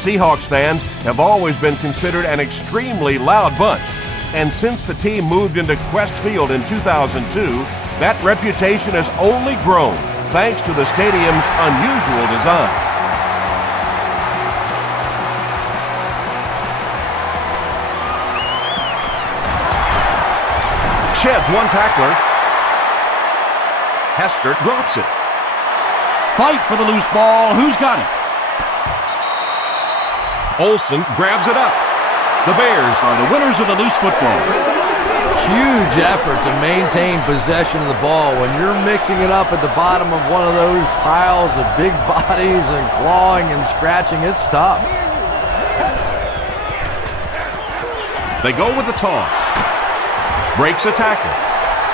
Seahawks fans have always been considered an extremely loud bunch, and since the team moved into Quest Field in 2002, that reputation has only grown thanks to the stadium's unusual design. Sheds one tackler. Hester drops it. Fight for the loose ball. Who's got it? Olsen grabs it up. The Bears are the winners of the loose football. Huge effort to maintain possession of the ball. When you're mixing it up at the bottom of one of those piles of big bodies and clawing and scratching, it's tough. They go with the toss. Breaks a tackle.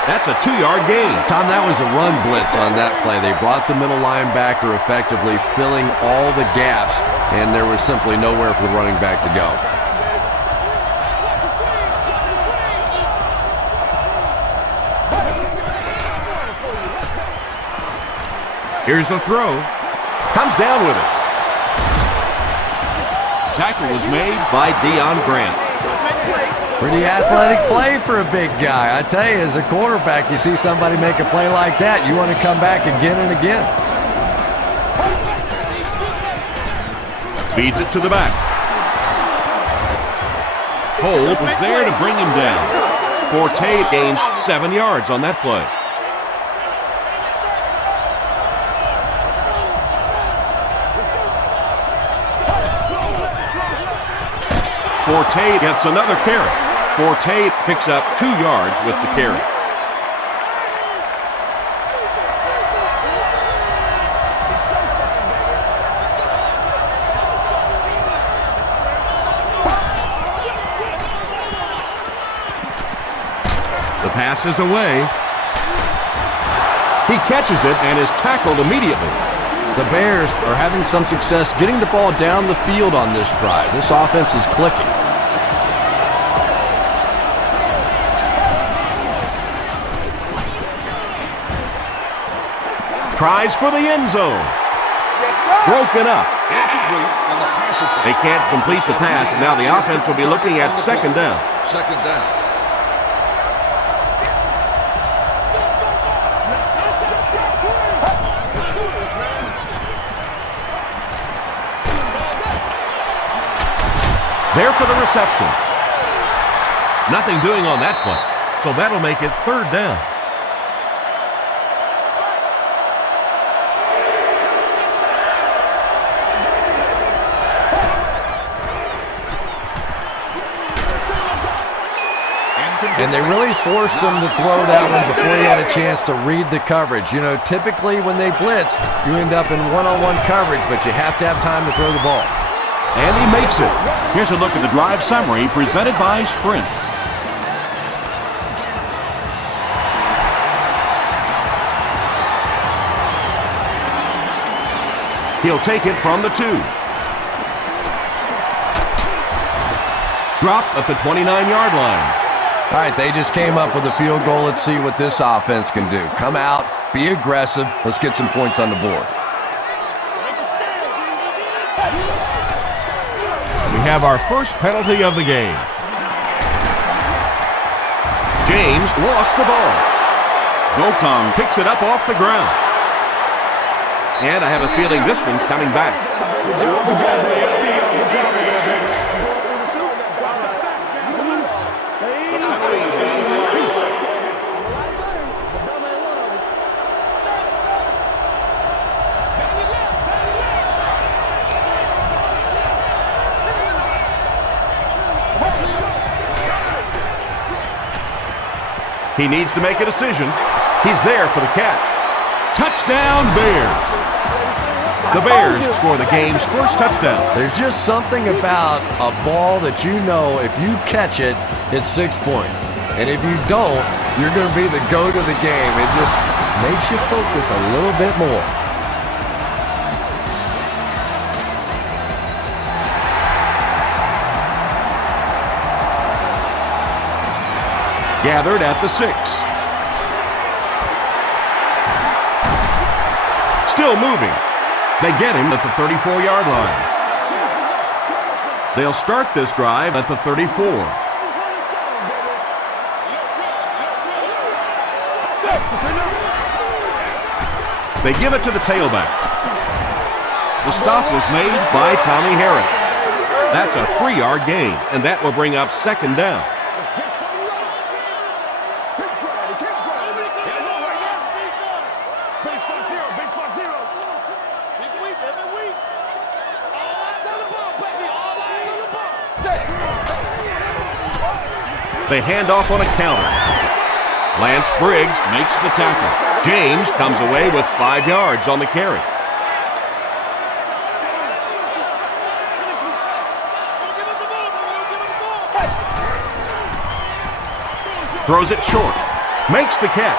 That's a 2-yard gain. Tom, that was a run blitz on that play. They brought the middle linebacker effectively, filling all the gaps, and there was simply nowhere for the running back to go. Here's the throw. Comes down with it. Tackle was made by Deion Grant. Pretty athletic play for a big guy. I tell you, as a quarterback, you see somebody make a play like that, you want to come back again and again. Feeds it to the back. Cole was there to bring him down. Forte gains 7 yards on that play. Forte gets another carry. Forte picks up 2 yards with the carry. The pass is away. He catches it and is tackled immediately. The Bears are having some success getting the ball down the field on this drive. This offense is clicking. Tries for the end zone. Broken up. They can't complete the pass. Now the offense will be looking at second down. Second down. There for the reception. Nothing doing on that play, so that'll make it third down. And they really forced him to throw that one before he had a chance to read the coverage. You know, typically when they blitz, you end up in one-on-one coverage, but you have to have time to throw the ball. And he makes it. Here's a look at the drive summary presented by Sprint. He'll take it from the 2. Dropped at the 29-yard line. All right, they just came up with a field goal. Let's see what this offense can do. Come out, be aggressive. Let's get some points on the board. We have our first penalty of the game. James lost the ball. Gokong picks it up off the ground. And I have a feeling this one's coming back. He needs to make a decision. He's there for the catch. Touchdown, Bears. The Bears score the game's first touchdown. There's just something about a ball that you know if you catch it, it's 6 points. And if you don't, you're going to be the goat of the game. It just makes you focus a little bit more. Gathered at the 6. Still moving. They get him at the 34-yard line. They'll start this drive at the 34. They give it to the tailback. The stop was made by Tommy Harris. That's a 3-yard gain, and that will bring up second down. They hand off on a counter. Lance Briggs makes the tackle. James comes away with 5 yards on the carry. Throws it short. Makes the catch.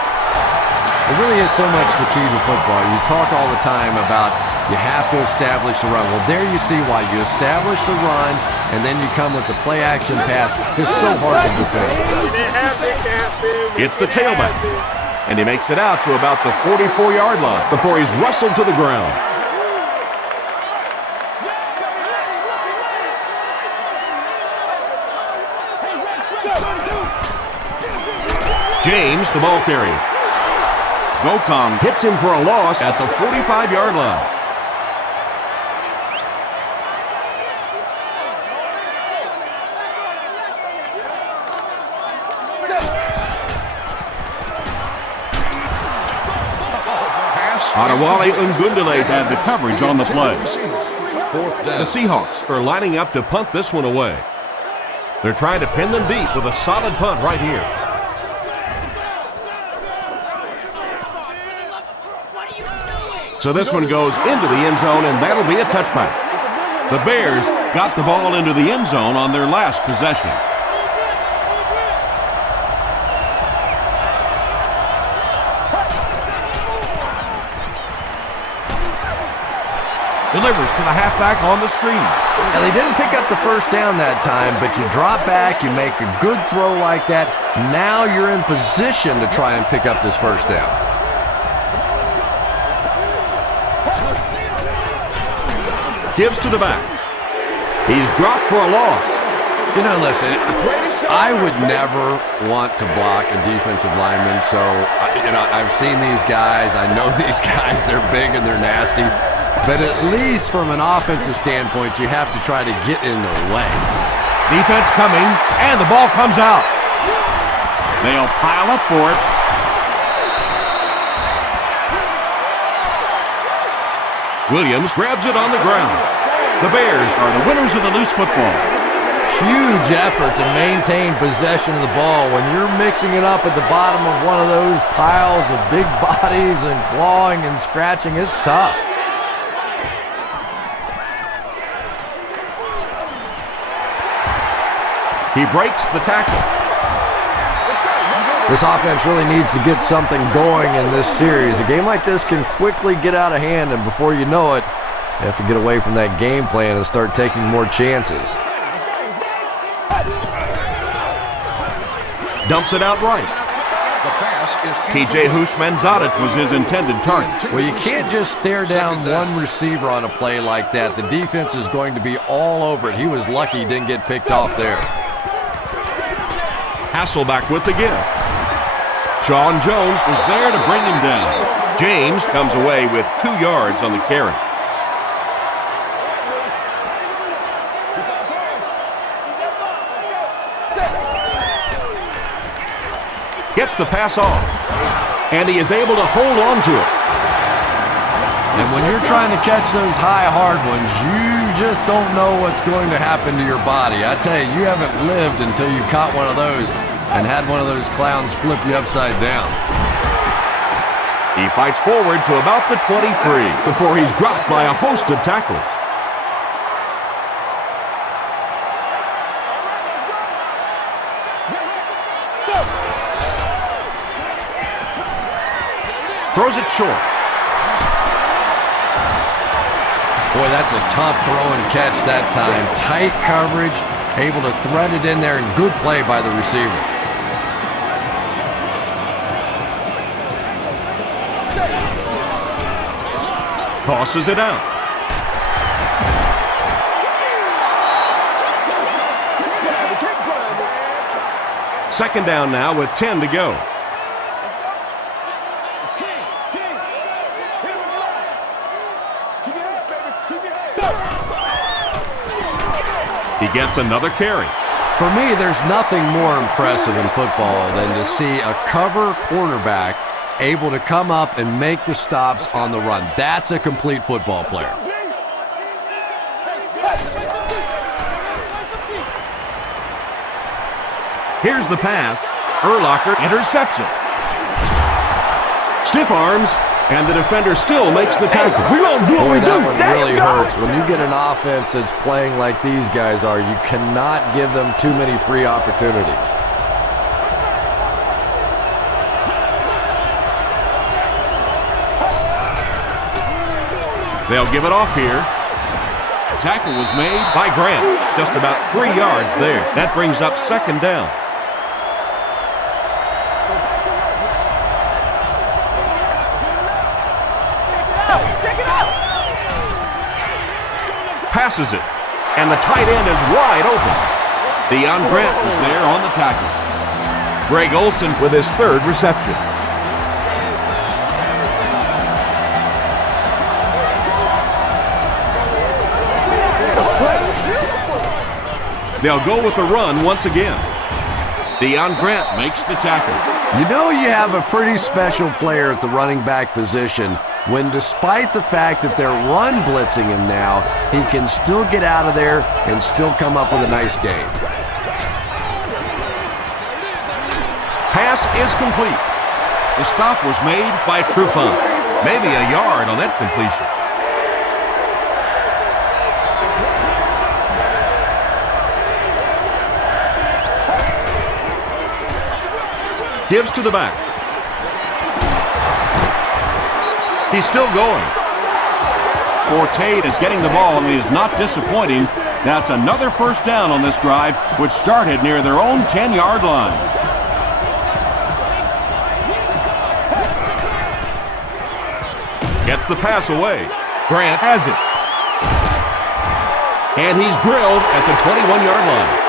It really is so much the key to football. You talk all the time about you have to establish the run. Well, there you see why. You establish the run, and then you come with the play-action pass. It's so hard to defend. It's the tailback, and he makes it out to about the 44-yard line before he's wrestled to the ground. James, the ball carrier. Gokong hits him for a loss at the 45-yard line. Adewale Ungundele had the coverage on the play. The Seahawks are lining up to punt this one away. They're trying to pin them deep with a solid punt right here. So this one goes into the end zone, and that'll be a touchback. The Bears got the ball into the end zone on their last possession. Delivers to the halfback on the screen. Now, they didn't pick up the first down that time, but you drop back, you make a good throw like that. Now you're in position to try and pick up this first down. Gives to the back. He's dropped for a loss. You know, listen, I would never want to block a defensive lineman, so, I've seen these guys. I know these guys. They're big and they're nasty. But at least from an offensive standpoint, you have to try to get in their way. Defense coming, and the ball comes out. They'll pile up for it. Williams grabs it on the ground. The Bears are the winners of the loose football. Huge effort to maintain possession of the ball. When you're mixing it up at the bottom of one of those piles of big bodies and clawing and scratching, it's tough. He breaks the tackle. This offense really needs to get something going in this series. A game like this can quickly get out of hand, and before you know it, you have to get away from that game plan and start taking more chances. Dumps it out right. TJ Houshmandzadeh was his intended target. Well, you can't just stare down one receiver on a play like that. The defense is going to be all over it. He was lucky he didn't get picked off there. Hasselback with the give. Sean Jones was there to bring him down. James comes away with 2 yards on the carry. Gets the pass off, and he is able to hold on to it. And when you're trying to catch those high, hard ones, you just don't know what's going to happen to your body. I tell you, you haven't lived until you caught one of those and had one of those clowns flip you upside down. He fights forward to about the 23 before he's dropped by a host of tacklers. Throws it short. Boy, that's a tough throw and catch that time. Tight coverage, able to thread it in there, and good play by the receiver. Tosses it out. Second down now with 10 to go. He gets another carry. For me, there's nothing more impressive in football than to see a cover cornerback able to come up and make the stops on the run. That's a complete football player. Here's the pass. Urlacher, interception. Stiff arms, and the defender still makes the tackle. Boy, that one really hurts. When you get an offense that's playing like these guys are, you cannot give them too many free opportunities. They'll give it off here. Tackle was made by Grant. Just about 3 yards there. That brings up second down. Passes it, and the tight end is wide open. Deion Grant was there on the tackle. Greg Olsen with his third reception. They'll go with the run once again. Deion Grant makes the tackle. You know you have a pretty special player at the running back position when, despite the fact that they're run blitzing him now, he can still get out of there and still come up with a nice game. Pass is complete. The stop was made by Trufant. Maybe a yard on that completion. Gives to the back. He's still going. Forte is getting the ball, and he is not disappointing. That's another first down on this drive, which started near their own 10-yard line. Gets the pass away. Grant has it. And he's drilled at the 21-yard line.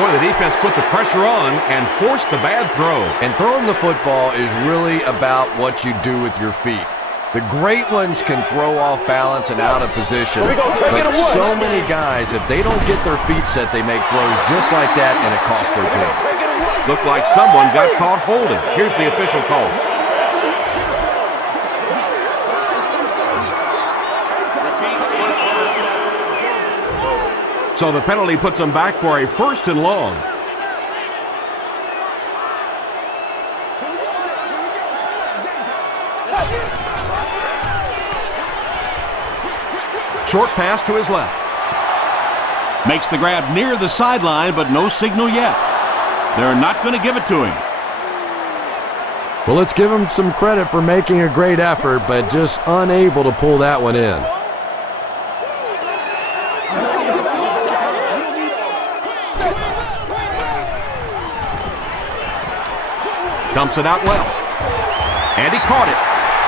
Boy, the defense put the pressure on and forced the bad throw. And throwing the football is really about what you do with your feet. The great ones can throw off balance and out of position, but so many guys, if they don't get their feet set, they make throws just like that, and it costs their team. Looked like someone got caught holding. Here's the official call. So the penalty puts them back for a first and long. Short pass to his left. Makes the grab near the sideline, but no signal yet. They're not going to give it to him. Well, let's give him some credit for making a great effort, but just unable to pull that one in. Dumps it out well. And he caught it.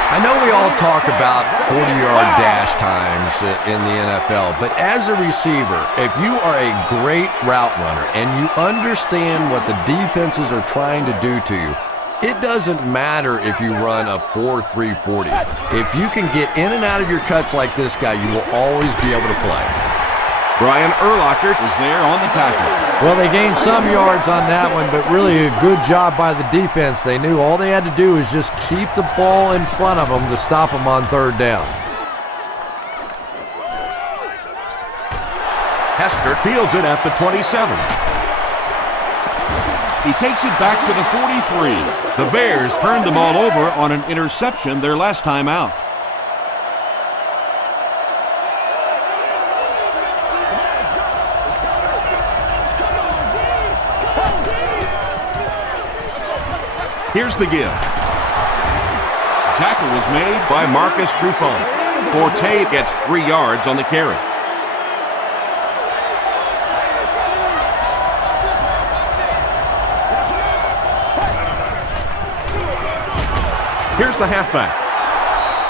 I know we all talk about 40-yard dash times in the NFL, but as a receiver, if you are a great route runner and you understand what the defenses are trying to do to you, it doesn't matter if you run a 4.3 40. If you can get in and out of your cuts like this guy, you will always be able to play. Brian Urlacher was there on the tackle. Well, they gained some yards on that one, but really a good job by the defense. They knew all they had to do was just keep the ball in front of them to stop them on third down. Hester fields it at the 27. He takes it back to the 43. The Bears turned the ball over on an interception their last time out. Here's the give. Tackle was made by Marcus Trufant. Forte gets 3 yards on the carry. Here's the halfback.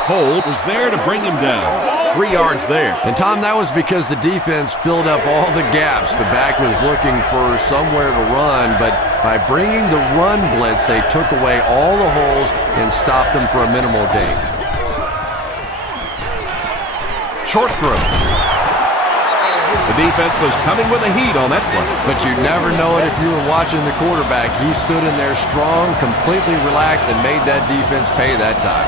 Cole was there to bring him down. 3 yards there. And Tom, that was because the defense filled up all the gaps. The back was looking for somewhere to run, but by bringing the run blitz, they took away all the holes and stopped them for a minimal gain. Short throw. The defense was coming with the heat on that play. But you never know it if you were watching the quarterback. He stood in there strong, completely relaxed, and made that defense pay that time.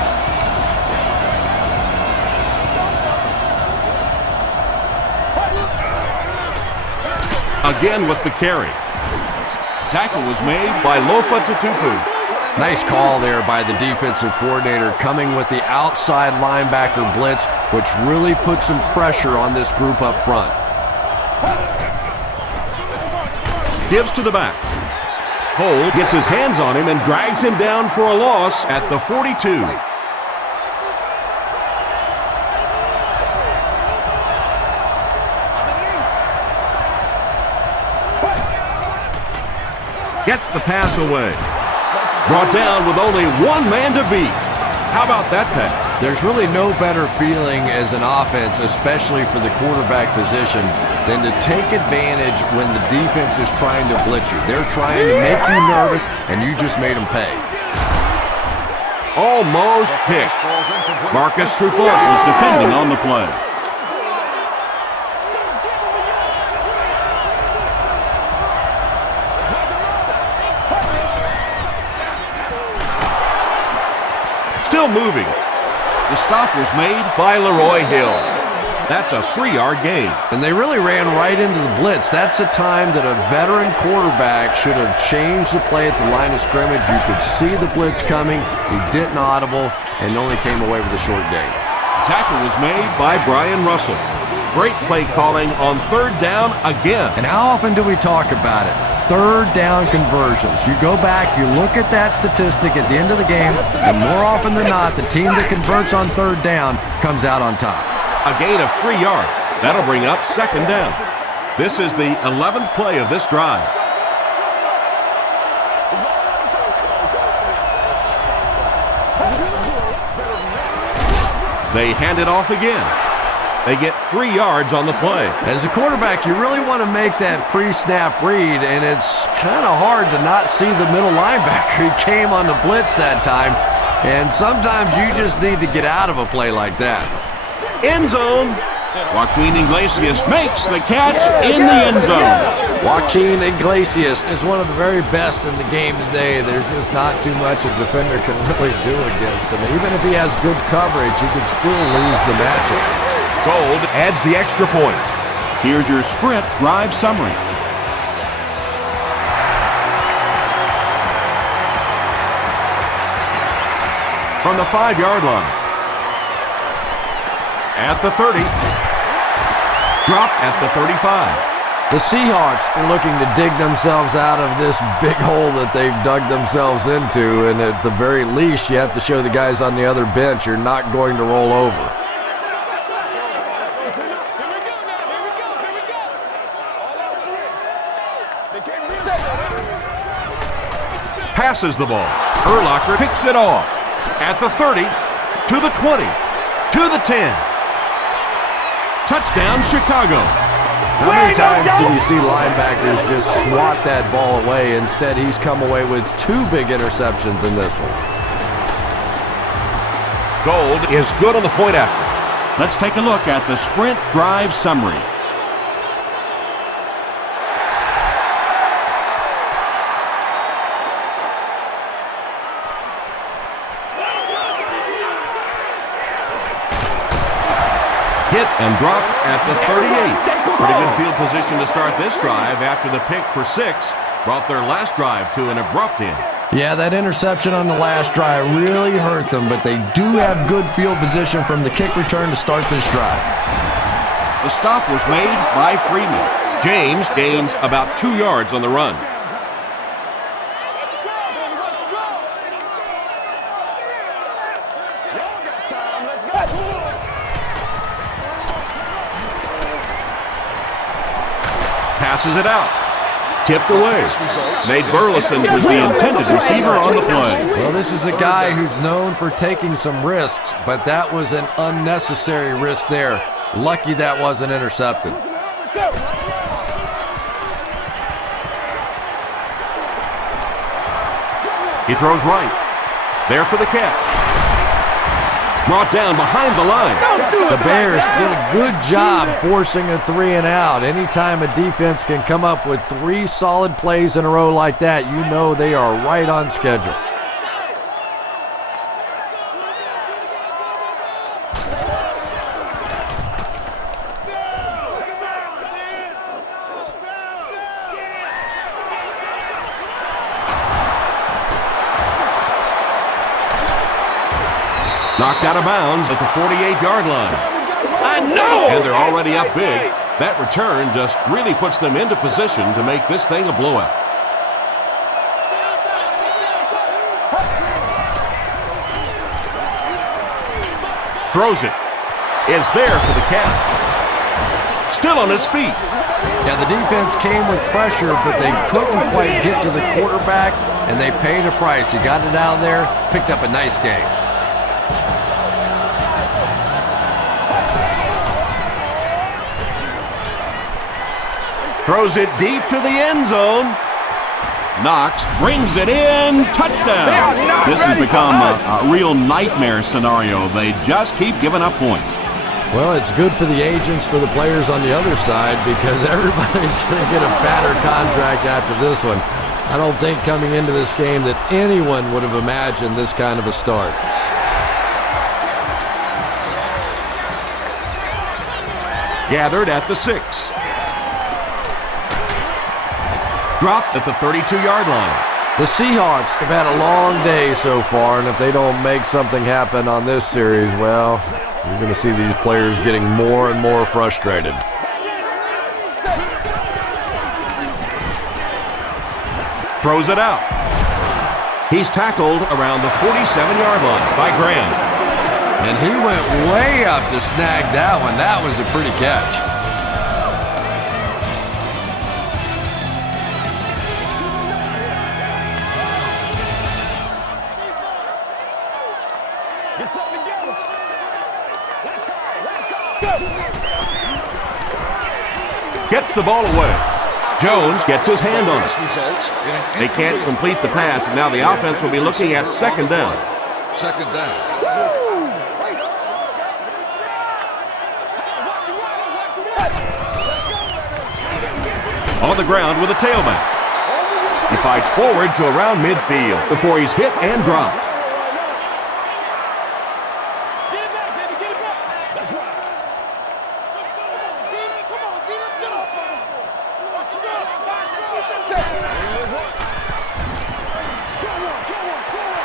Again with the carry. Tackle was made by Lofa Tutupu. Nice call there by the defensive coordinator, coming with the outside linebacker blitz, which really put some pressure on this group up front. Gives to the back. Cole gets his hands on him and drags him down for a loss at the 42. Gets the pass away. Brought down with only one man to beat. How about that pass? There's really no better feeling as an offense, especially for the quarterback position, than to take advantage when the defense is trying to blitz you. They're trying to make you nervous, and you just made them pay. Almost picked. Marcus Trufant was defending on the play. Still moving. The stop was made by Leroy Hill. That's a 3-yard gain. And they really ran right into the blitz. That's a time that a veteran quarterback should have changed the play at the line of scrimmage. You could see the blitz coming. He didn't audible and only came away with a short gain. Tackle was made by Brian Russell. Great play calling on 3rd down again. And how often do we talk about it? 3rd down conversions. You go back, you look at that statistic at the end of the game, and more often than not, the team that converts on 3rd down comes out on top. A gain of 3 yards. That'll bring up 2nd down. This is the 11th play of this drive. They hand it off again. They get 3 yards on the play. As a quarterback, you really want to make that pre-snap read, and it's kind of hard to not see the middle linebacker. He came on the blitz that time, and sometimes you just need to get out of a play like that. End zone. Joaquin Iglesias makes the catch in the end zone. Joaquin Iglesias is one of the very best in the game today. There's just not too much a defender can really do against him. Even if he has good coverage, he can still lose the matchup. Gold adds the extra point. Here's your sprint drive summary. From the 5-yard line. At the 30. Drop at the 35. The Seahawks are looking to dig themselves out of this big hole that they've dug themselves into, and at the very least, you have to show the guys on the other bench you're not going to roll over. Passes the ball. Urlacher picks it off. At the 30, to the 20, to the 10. Touchdown, Chicago. How many times do you see linebackers just swat that ball away? Instead, he's come away with 2 big interceptions in this one. Gold is good on the point after. Let's take a look at the sprint drive summary. Hit and drop at the 38. Pretty good field position to start this drive after the pick for 6 brought their last drive to an abrupt end. Yeah, that interception on the last drive really hurt them, but they do have good field position from the kick return to start this drive. The stop was made by Freeman. James gains about 2 yards on the run. Passes it out. Tipped away. Nate Burleson was the intended receiver on the play. Well, this is a guy who's known for taking some risks, but that was an unnecessary risk there. Lucky that wasn't intercepted. He throws right. There for the catch. Brought down behind the line. The Bears did a good job forcing a 3 and out. Anytime a defense can come up with 3 solid plays in a row like that, you know they are right on schedule. Knocked out of bounds at the 48-yard line. I know! And they're already up big. That return just really puts them into position to make this thing a blowout. Throws it. Is there for the catch. Still on his feet. Yeah, the defense came with pressure, but they couldn't quite get to the quarterback, and they paid a price. He got it out there, picked up a nice game. Throws it deep to the end zone. Knox brings it in. Touchdown. This has become a real nightmare scenario. They just keep giving up points. Well, it's good for the agents, for the players on the other side, because everybody's going to get a fatter contract after this one. I don't think coming into this game that anyone would have imagined this kind of a start. Gathered at the 6. Dropped at the 32-yard line. The Seahawks have had a long day so far, and if they don't make something happen on this series, well, you're going to see these players getting more and more frustrated. Throws it out. He's tackled around the 47-yard line by Graham. And he went way up to snag that one. That was a pretty catch. Gets the ball away. Jones gets his hand on it. They can't complete the pass, and now the offense will be looking at second down. Second down. On the ground with a tailback. He fights forward to around midfield before he's hit and dropped.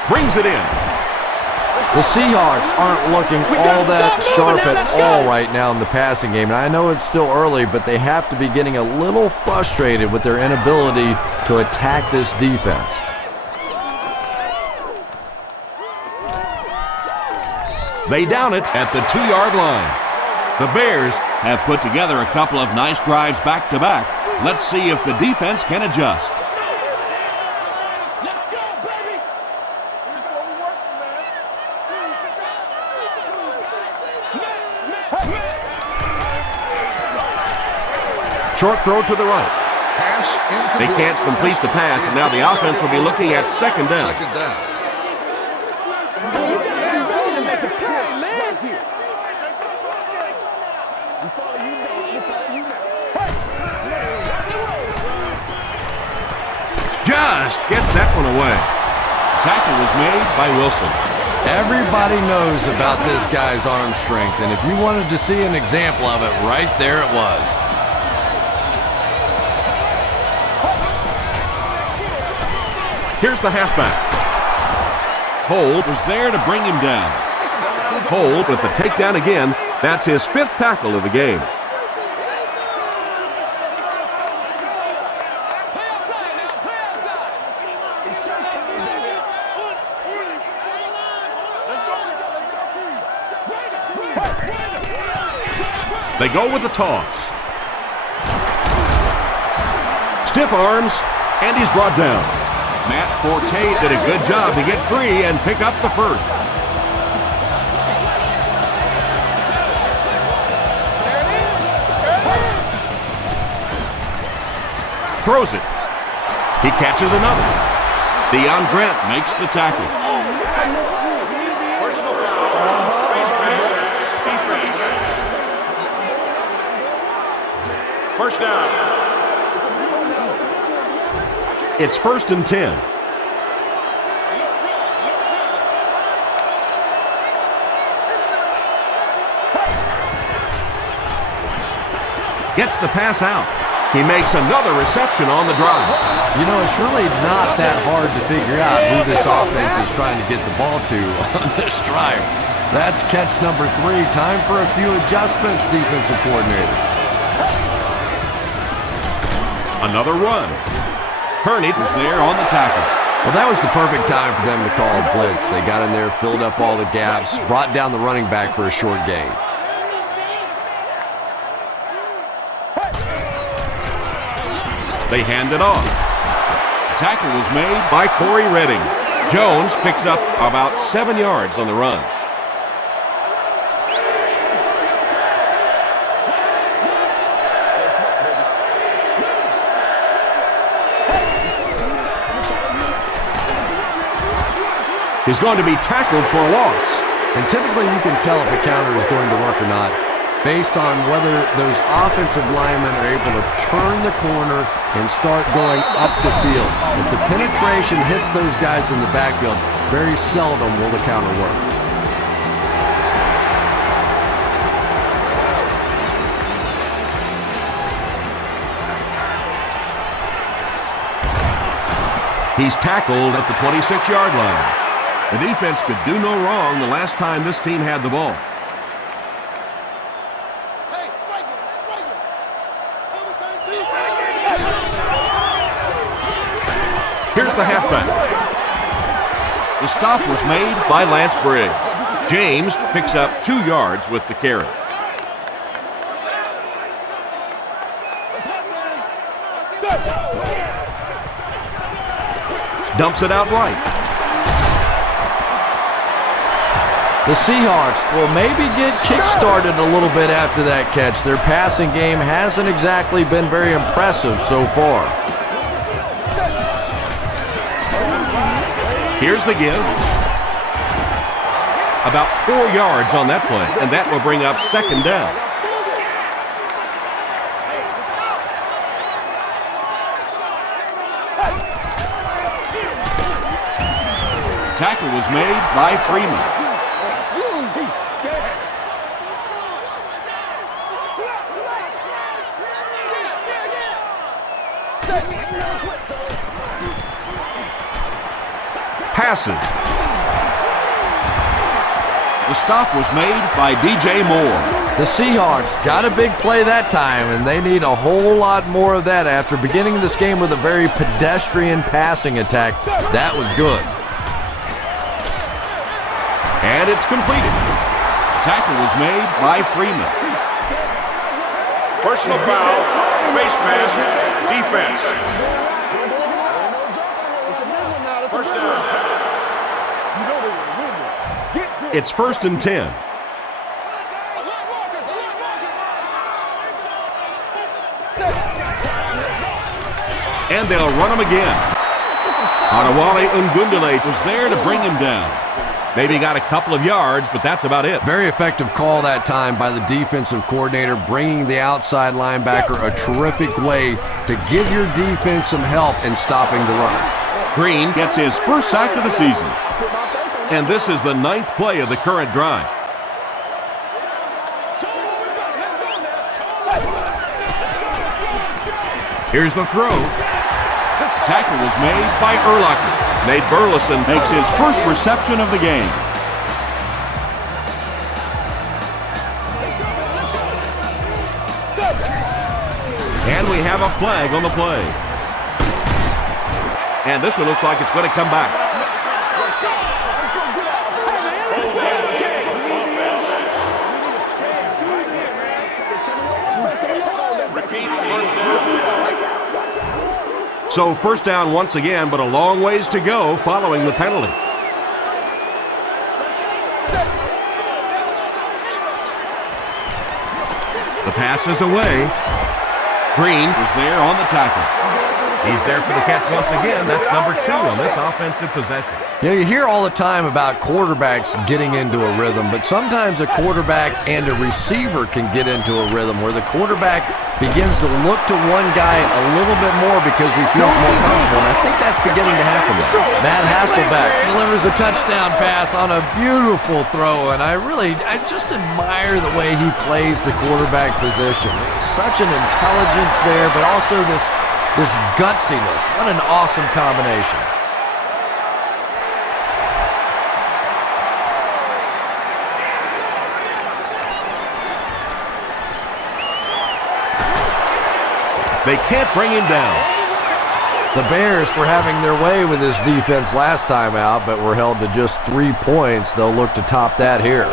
Brings it in. The Seahawks aren't looking all that sharp at all right now in the passing game. And I know it's still early, but they have to be getting a little frustrated with their inability to attack this defense. They down it at the 2-yard line. The Bears have put together a couple of nice drives back-to-back. Let's see if the defense can adjust. Short throw to the right. They can't complete the pass, and now the offense will be looking at second down. Second down. Just gets that one away. Tackle was made by Wilson. Everybody knows about this guy's arm strength, and if you wanted to see an example of it, right there it was. Here's the halfback. Hold was there to bring him down. Hold with the takedown again. That's his 5th tackle of the game. They go with the toss. Stiff arms, and he's brought down. Matt Forte did a good job to get free and pick up the first. Throws it. He catches another. Deion Grant makes the tackle. Personal foul. Face mask. Defense. First down. It's 1st and 10. Gets the pass out. He makes another reception on the drive. You know, it's really not that hard to figure out who this offense is trying to get the ball to on this drive. That's catch number 3. Time for a few adjustments, defensive coordinator. Another run. Kearney was there on the tackle. Well, that was the perfect time for them to call a blitz. They got in there, filled up all the gaps, brought down the running back for a short gain. They hand it off. Tackle was made by Corey Redding. Jones picks up about 7 yards on the run. He's going to be tackled for a loss. And typically you can tell if a counter is going to work or not based on whether those offensive linemen are able to turn the corner and start going up the field. If the penetration hits those guys in the backfield, very seldom will the counter work. He's tackled at the 26-yard line. The defense could do no wrong the last time this team had the ball. Here's the halfback. The stop was made by Lance Briggs. James picks up 2 yards with the carry. Dumps it out right. The Seahawks will maybe get kick-started a little bit after that catch. Their passing game hasn't exactly been very impressive so far. Here's the give. About 4 yards on that play, and that will bring up 2nd down. Tackle was made by Freeman. Passes. The stop was made by DJ Moore. The Seahawks got a big play that time, and they need a whole lot more of that after beginning this game with a very pedestrian passing attack. That was good. And it's completed. Tackle was made by Freeman. Personal foul. Face mask. Defense. First down. It's 1st and 10. And they'll run him again. Adewale Ungundale was there to bring him down. Maybe got a couple of yards, but that's about it. Very effective call that time by the defensive coordinator, bringing the outside linebacker a terrific way to give your defense some help in stopping the run. Green gets his first sack of the season. And this is the 9th play of the current drive. Here's the throw. Tackle was made by Urlacher. Nate Burleson makes his first reception of the game. And we have a flag on the play. And this one looks like it's going to come back. So first down once again, but a long ways to go following the penalty. The pass is away. Green Was there on the tackle. He's there for the catch once again. That's number 2 on this offensive possession. You know, you hear all the time about quarterbacks getting into a rhythm, but sometimes a quarterback and a receiver can get into a rhythm where the quarterback begins to look to one guy a little bit more because he feels more comfortable, and I think that's beginning to happen now. Matt Hasselbeck delivers a touchdown pass on a beautiful throw, and I just admire the way he plays the quarterback position. Such an intelligence there, but also this gutsiness. What an awesome combination. They can't bring him down. The Bears were having their way with this defense last time out, but were held to just 3 points. They'll look to top that here.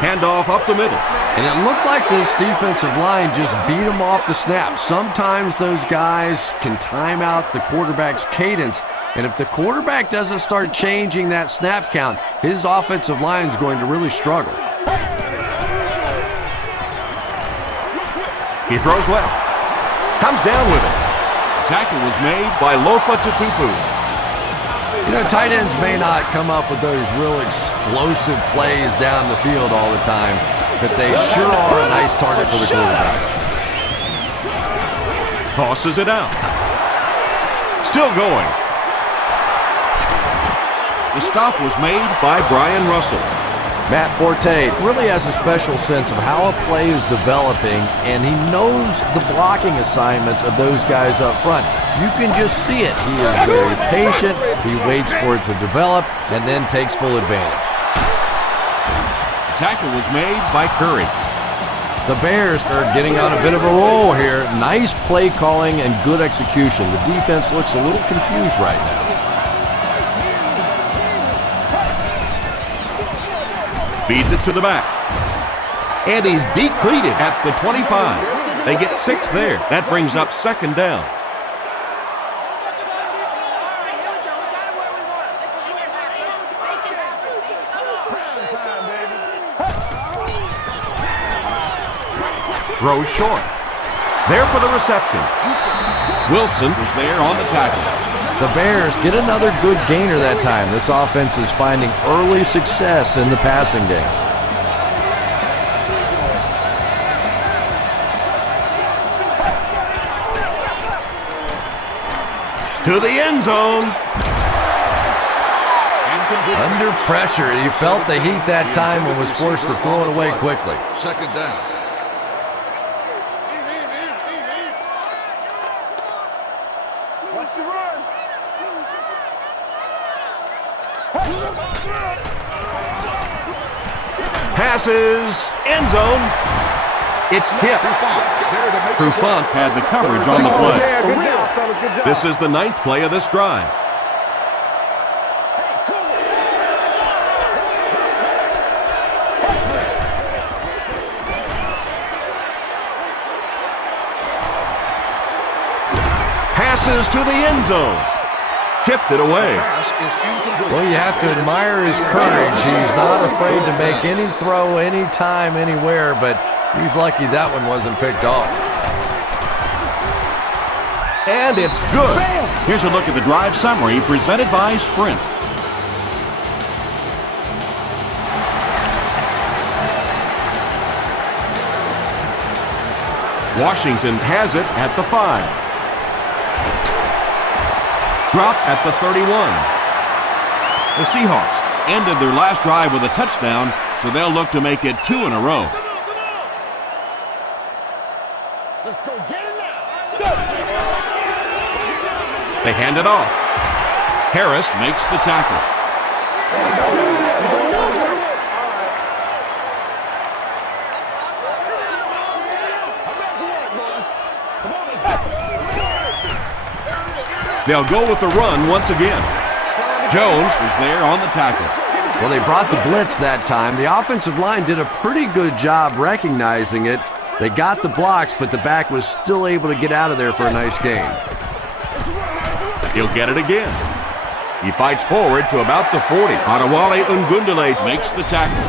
Handoff up the middle. And it looked like this defensive line just beat them off the snap. Sometimes those guys can time out the quarterback's cadence, and if the quarterback doesn't start changing that snap count, his offensive line's going to really struggle. He throws left. Comes down with it. Tackle was made By Lofa Tutupu. You know, tight ends may not come up with those real explosive plays down the field all the time, but they sure are a nice target for the quarterback. Tosses it out. Still going. The stop was made by Brian Russell. Matt Forte really has a special sense of how a play is developing, and he knows the blocking assignments of those guys up front. You can just see it. He is very patient. He waits for it to develop and then takes full advantage. The tackle was made by Curry. The Bears are getting on a bit of a roll here. Nice play calling and good execution. The defense looks a little confused right now. Feeds it to the back. And he's decleated at the 25. They get 6 there. That brings up second down. Throws short. There for the reception. Wilson Was there on the tackle. The Bears get another good gainer that time. This offense is finding early success in the passing game. to the end zone. Under pressure, he felt the heat that time and was forced to throw it away quickly. Second down. Watch the run. Passes, end zone. It's tipped. Trufant had the coverage on the play. Yeah, good job, fellas. Good job. This is the 9th play of this drive. Passes to the end zone. Tipped it away. Well, you have to admire his courage. He's not afraid to make any throw, anytime, anywhere, but he's lucky that one wasn't picked off. And it's good. Here's a look at the drive summary presented by Sprint. Washington has it at the 5. Dropped at the 31. The Seahawks ended their last drive with a touchdown, so they'll look to make it 2 in a row. Let's go get it now. They hand it off. Harris makes the tackle. They'll go with the run once again. Jones was there on the tackle. Well, they brought the blitz that time. The offensive line did a pretty good job recognizing it. They got the blocks, but the back was still able to get out of there for a nice gain. He'll get it again. He fights forward to about the 40. Adewale Ungundale makes the tackle.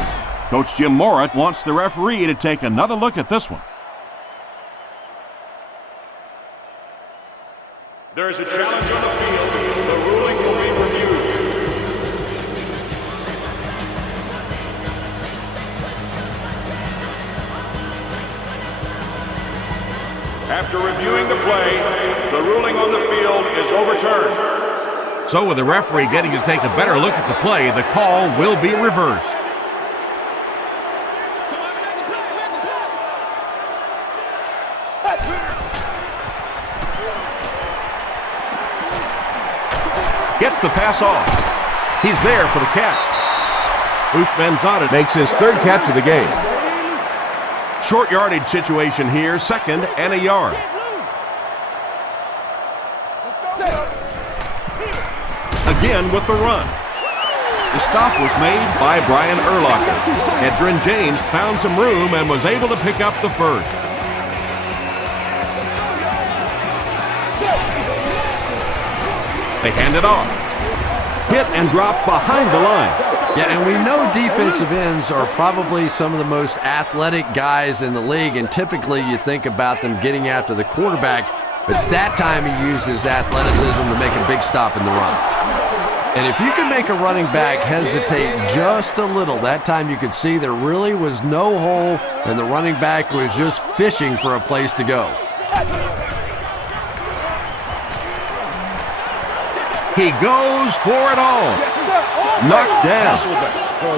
Coach Jim Mora wants the referee to take another look at this one. There is a challenge on the field. The ruling will be reviewed. After reviewing the play, the ruling on the field is overturned. So with the referee getting to take a better look at the play, the call will be reversed. Gets the pass off. He's there for the catch. Ushmanzadeh makes his third catch of the game. Short yardage situation here, 2nd and a yard. Again with the run. The stop was made by Brian Urlacher. Edgerrin James found some room and was able to pick up the first. They hand it off. Hit and drop behind the line. Yeah, and we know defensive ends are probably some of the most athletic guys in the league, and typically you think about them getting after the quarterback, but that time he used his athleticism to make a big stop in the run. And if you can make a running back hesitate just a little, that time you could see there really was no hole, and the running back was just fishing for a place to go. He goes for it all. Knocked down.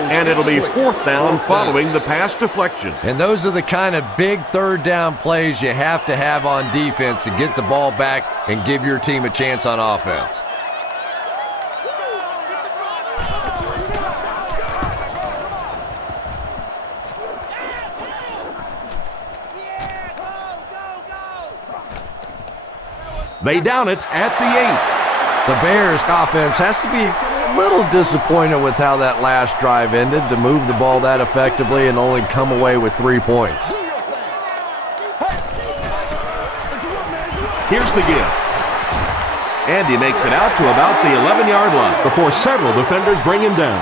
And it'll be 4th down following the pass deflection. And those are the kind of big third down plays you have to have on defense to get the ball back and give your team a chance on offense. They down it at the 8. The Bears offense has to be a little disappointed with how that last drive ended, to move the ball that effectively and only come away with 3 points. Here's the give. And he makes it out to about the 11-yard line before several defenders bring him down.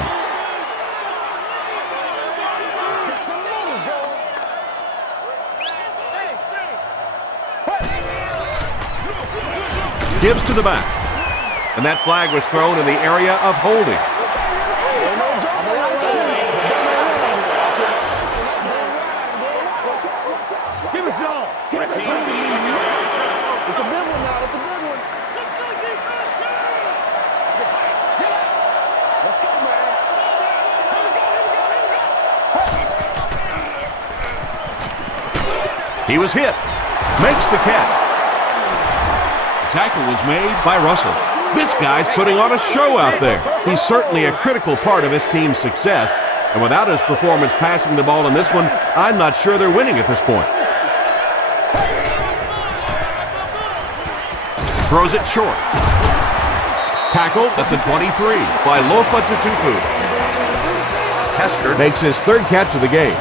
Gives to the back. And that flag was thrown in the area of holding. Give us all. It's a big one now. It's a big one. Let's go, man. He was hit. Makes the catch. Tackle was made by Russell. This guy's putting on a show out there. He's certainly a critical part of his team's success. And without his performance passing the ball in this one, I'm not sure they're winning at this point. Throws it short. Tackled at the 23 by Lofa Tutupu. Hester makes his 3rd catch of the game.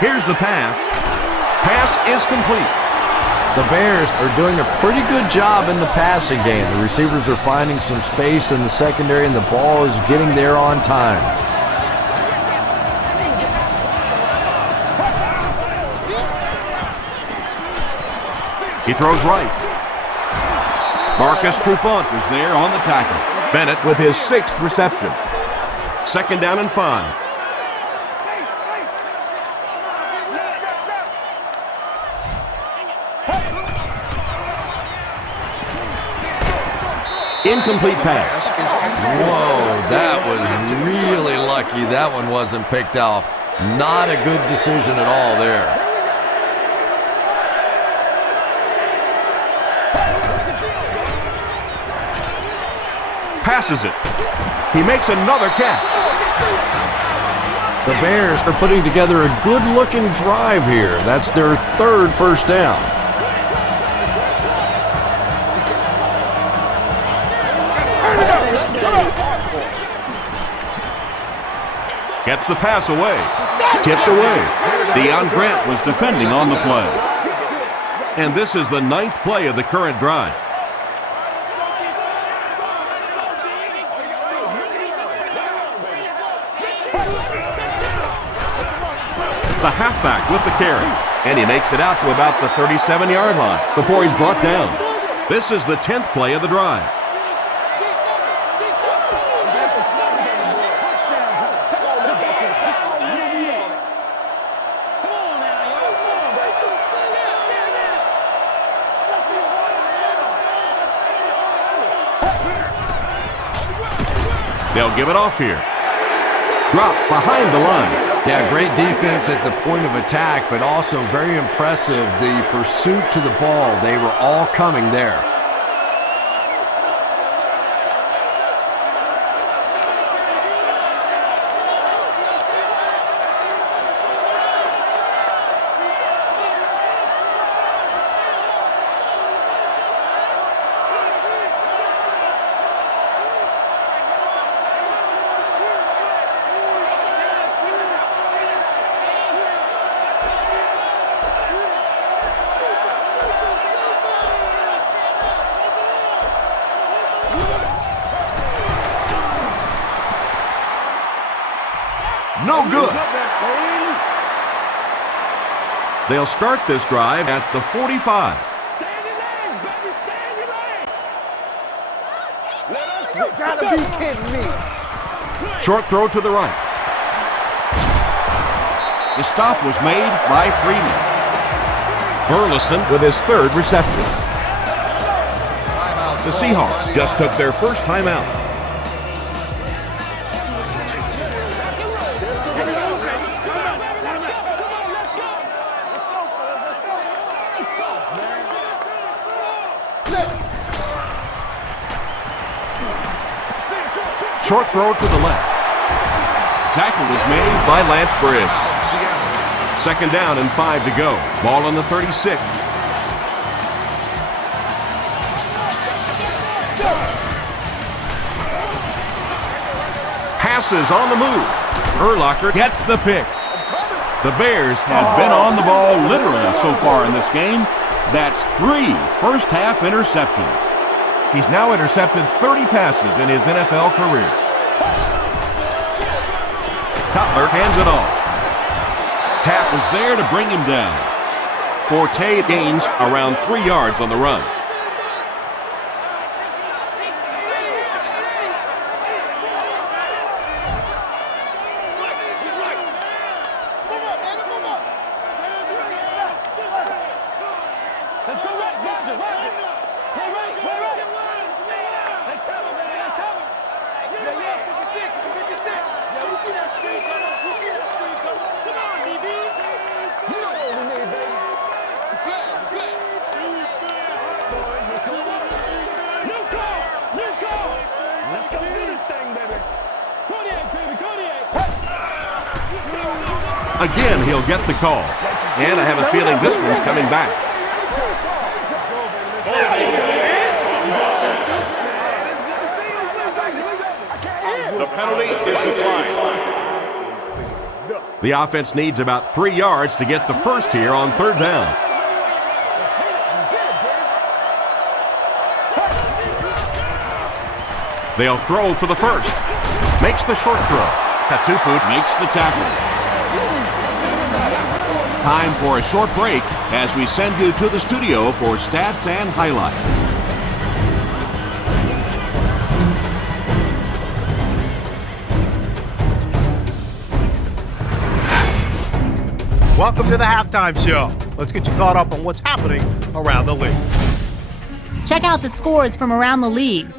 Here's the pass. Pass is complete. The Bears are doing a pretty good job in the passing game. The receivers are finding some space in the secondary, and the ball is getting there on time. He throws right. Marcus Trufant is there on the tackle. Bennett with his 6th reception. 2nd down and 5. Incomplete pass. Whoa, that was really lucky that one wasn't picked off. Not a good decision at all there. Passes it. He makes another catch. The Bears are putting together a good-looking drive here. That's their third first down. Gets the pass away. Tipped away. Deion Grant was defending on the play. And this is the 9th play of the current drive. The halfback with the carry. And he makes it out to about the 37-yard line before he's brought down. This is the 10th play of the drive. They'll give it off here. Dropped behind the line. Yeah, great defense at the point of attack, but also very impressive, the pursuit to the ball. They were all coming there. No good. They'll start this drive at the 45. You gotta be kidding me. Short throw to the right. The stop was made by Freeman. Burleson with his third reception. The Seahawks just took their first timeout. Short throw to the left. Tackle was made by Lance Briggs. Second down and 5 to go. Ball on the 36. Passes on the move. Urlacher gets the pick. The Bears have been on the ball literally so far in this game. That's 3 first-half interceptions. He's now intercepted 30 passes in his NFL career. Cutler hands it off. Tap was there to bring him down. Forte gains around 3 yards on the run. Again, he'll get the call. And I have a feeling this one's coming back. The penalty is declined. The offense needs about 3 yards to get the first here on third down. They'll throw for the first. Makes the short throw. Katupu makes the tackle. Time for a short break as we send you to the studio for stats and highlights. Welcome to the halftime show. Let's get you caught up on what's happening around the league. Check out the scores from around the league.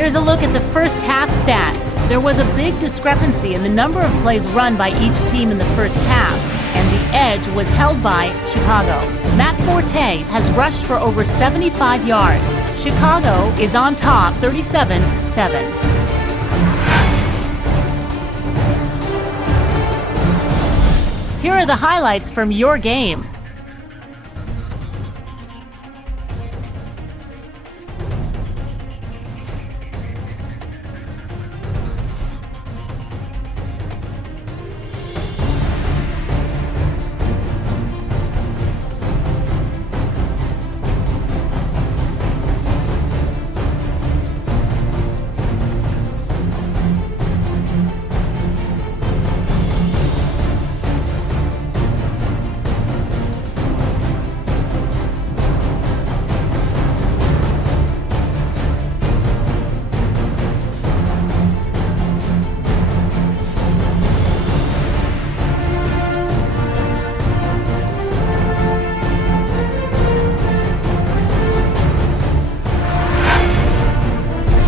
Here's a look at the first half stats. There was a big discrepancy in the number of plays run by each team in the first half, and the edge was held by Chicago. Matt Forte has rushed for over 75 yards. Chicago is on top 37-7. Here are the highlights from your game.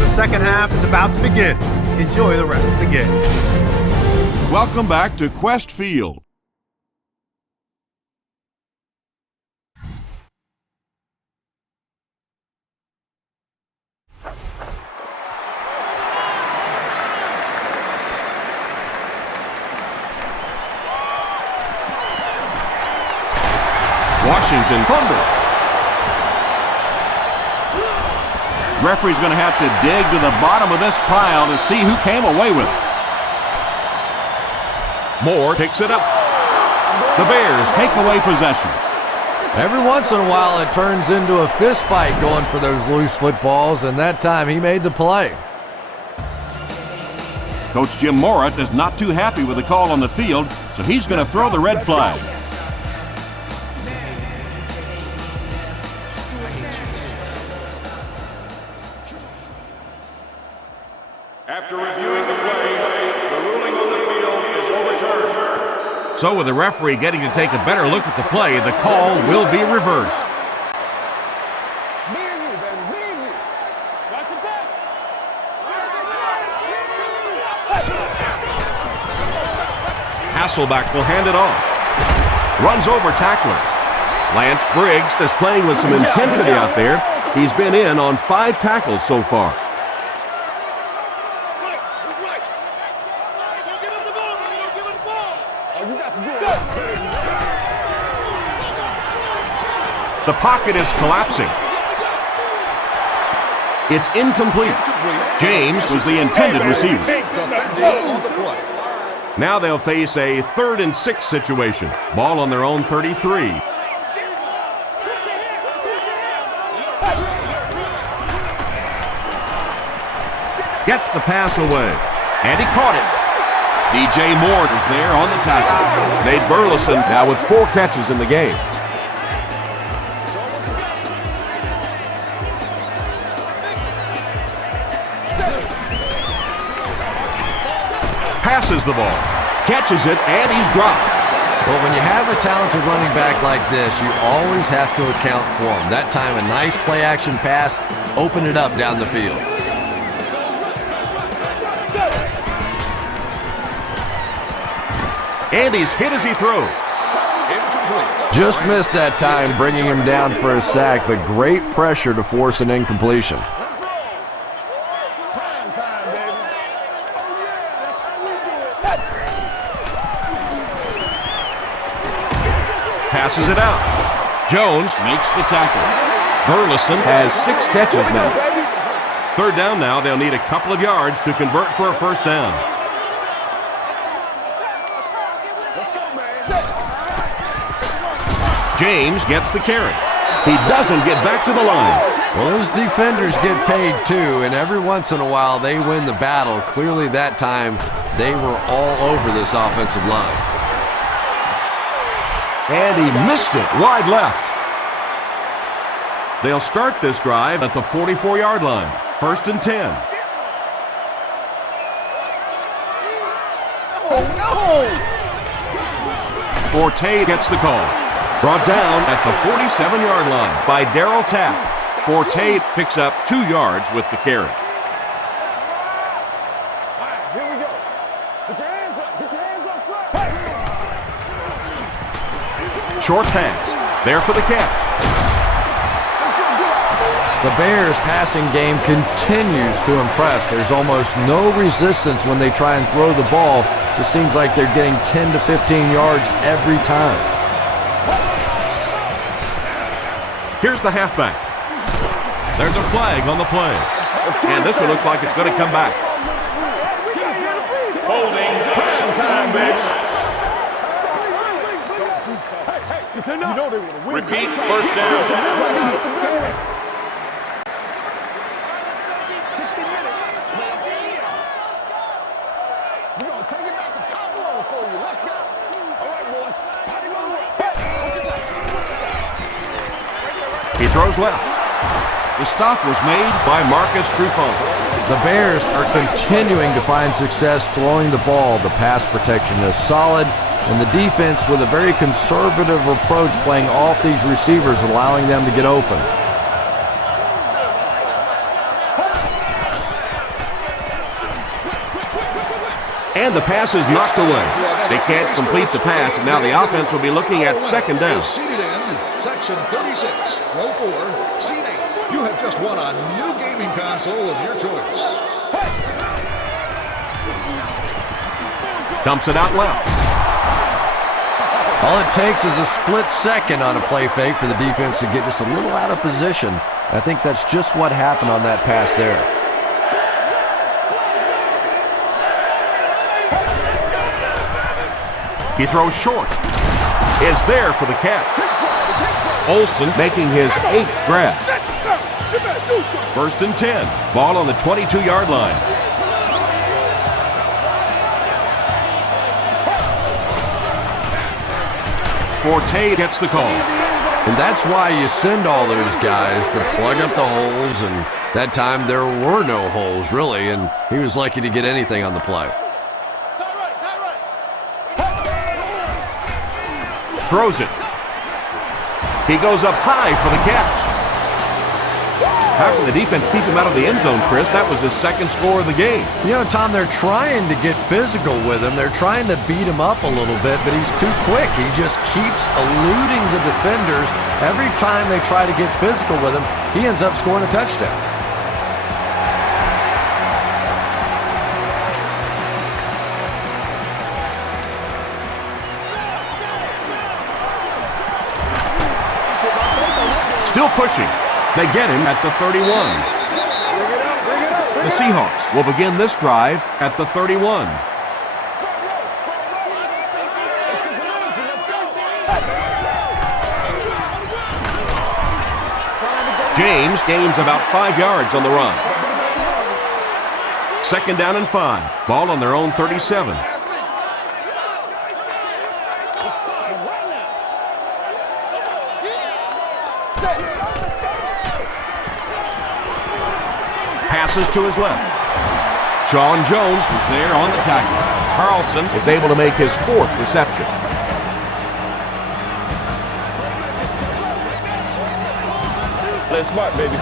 Second half is about to begin. Enjoy the rest of the game. Welcome back to Quest Field. Washington fumble. Referee's going to have to dig to the bottom of this pile to see who came away with it. Moore picks it up. The Bears take away possession. Every once in a while, it turns into a fist fight going for those loose footballs, and that time he made the play. Coach Jim Mora is not too happy with the call on the field, so he's going to throw the red flag. After reviewing the play, the ruling on the field is overturned. So with the referee getting to take a better look at the play, the call will be reversed. Me and you, baby. Me and you. Hasselback will hand it off. Runs over tacklers. Lance Briggs is playing with some intensity out there. He's been in on 5 tackles so far. The pocket is collapsing. It's incomplete. James was the intended receiver. Now they'll face a 3rd and 6 situation. Ball on their own 33. Gets the pass away. And he caught it. DJ Moore is there on the tackle. Nate Burleson now with 4 catches in the game. Passes the ball. Catches it, and he's dropped. Well, when you have a talented running back like this, you always have to account for him. That time, a nice play-action pass opened it up down the field. And he's hit as he throws. Just missed that time, bringing him down for a sack, but great pressure to force an incompletion. Passes it out. Jones Makes the tackle. Burleson has 6 catches now. 3rd down now. They'll need a couple of yards to convert for a 1st down. James gets the carry. He doesn't get back to the line. Well, those defenders get paid too, and every once in a while they win the battle. Clearly that time they were all over this offensive line. And he missed it wide left. They'll start this drive at the 44-yard line. 1st and 10. Forte gets the call. Brought down at the 47-yard line by Darryl Tapp. Forte picks up 2 yards with the carry. Short pass. There for the catch. The Bears' passing game continues to impress. There's almost no resistance when they try and throw the ball. It seems like they're getting 10 to 15 yards every time. Here's the halfback. There's a flag on the play. And this one looks like it's going to come back. Holding. Time, bitch. Repeat, first down. 60 minutes. We're going to take it back to Cardinals for you. Let's go. All right, boys. Time to go. He throws left. The stop was made by Marcus Trufant. The Bears are continuing to find success throwing the ball. The pass protection is solid, and the defense with a very conservative approach playing off these receivers, allowing them to get open. And the pass is knocked away. They can't complete the pass, and now the offense will be looking at second down. Seated in section 36, row 4, seat 8. You have just won a new gaming console of your choice. Dumps it out left. All it takes is a split second on a play fake for the defense to get just a little out of position. I think that's just what happened on that pass there. He throws short. Is there for the catch. Olsen making his 8th grab. First and 10. Ball on the 22-yard line. Forte gets the call. And that's why you send all those guys to plug up the holes, and that time there were no holes, really, and he was lucky to get anything on the play. Throws it. He goes up high for the catch. How can the defense keep him out of the end zone, Chris? That was his 2nd score of the game. You know, Tom, they're trying to get physical with him. They're trying to beat him up a little bit, but he's too quick. He just keeps eluding the defenders. Every time they try to get physical with him, he ends up scoring a touchdown. Still pushing. They get him at the 31. The Seahawks will begin this drive at the 31. James gains about 5 yards on the run. 2nd down and 5. Ball on their own 37. Passes to his left. Sean Jones was there on the tackle. Carlson is able to make his 4th reception. Play smart, baby.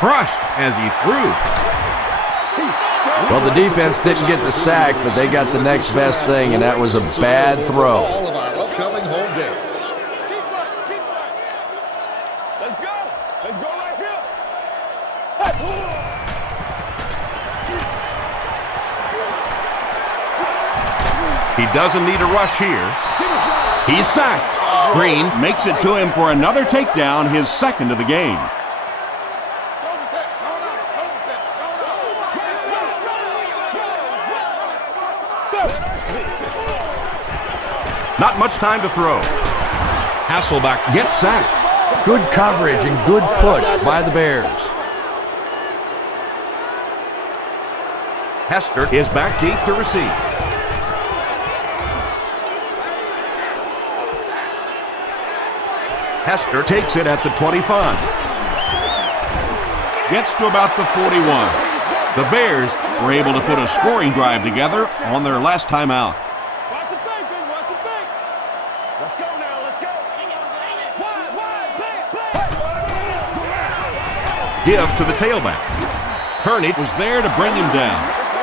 Brushed as he threw. Well, the defense didn't get the sack, but they got the next best thing, and that was a bad throw. All of our upcoming home games. Let's go. Let's go right here. He doesn't need a rush here. He's sacked. Green makes it to him for another takedown, his 2nd of the game. Not much time to throw. Hasselbeck gets sacked. Good coverage and good push by the Bears. Hester is back deep to receive. Hester takes it at the 25. Gets to about the 41. The Bears were able to put a scoring drive together on their last time out. Watch your thing, baby. Watch your thing. Let's go now. Let's go. Wide, play. give to the tailback. Kearney was there to bring him down.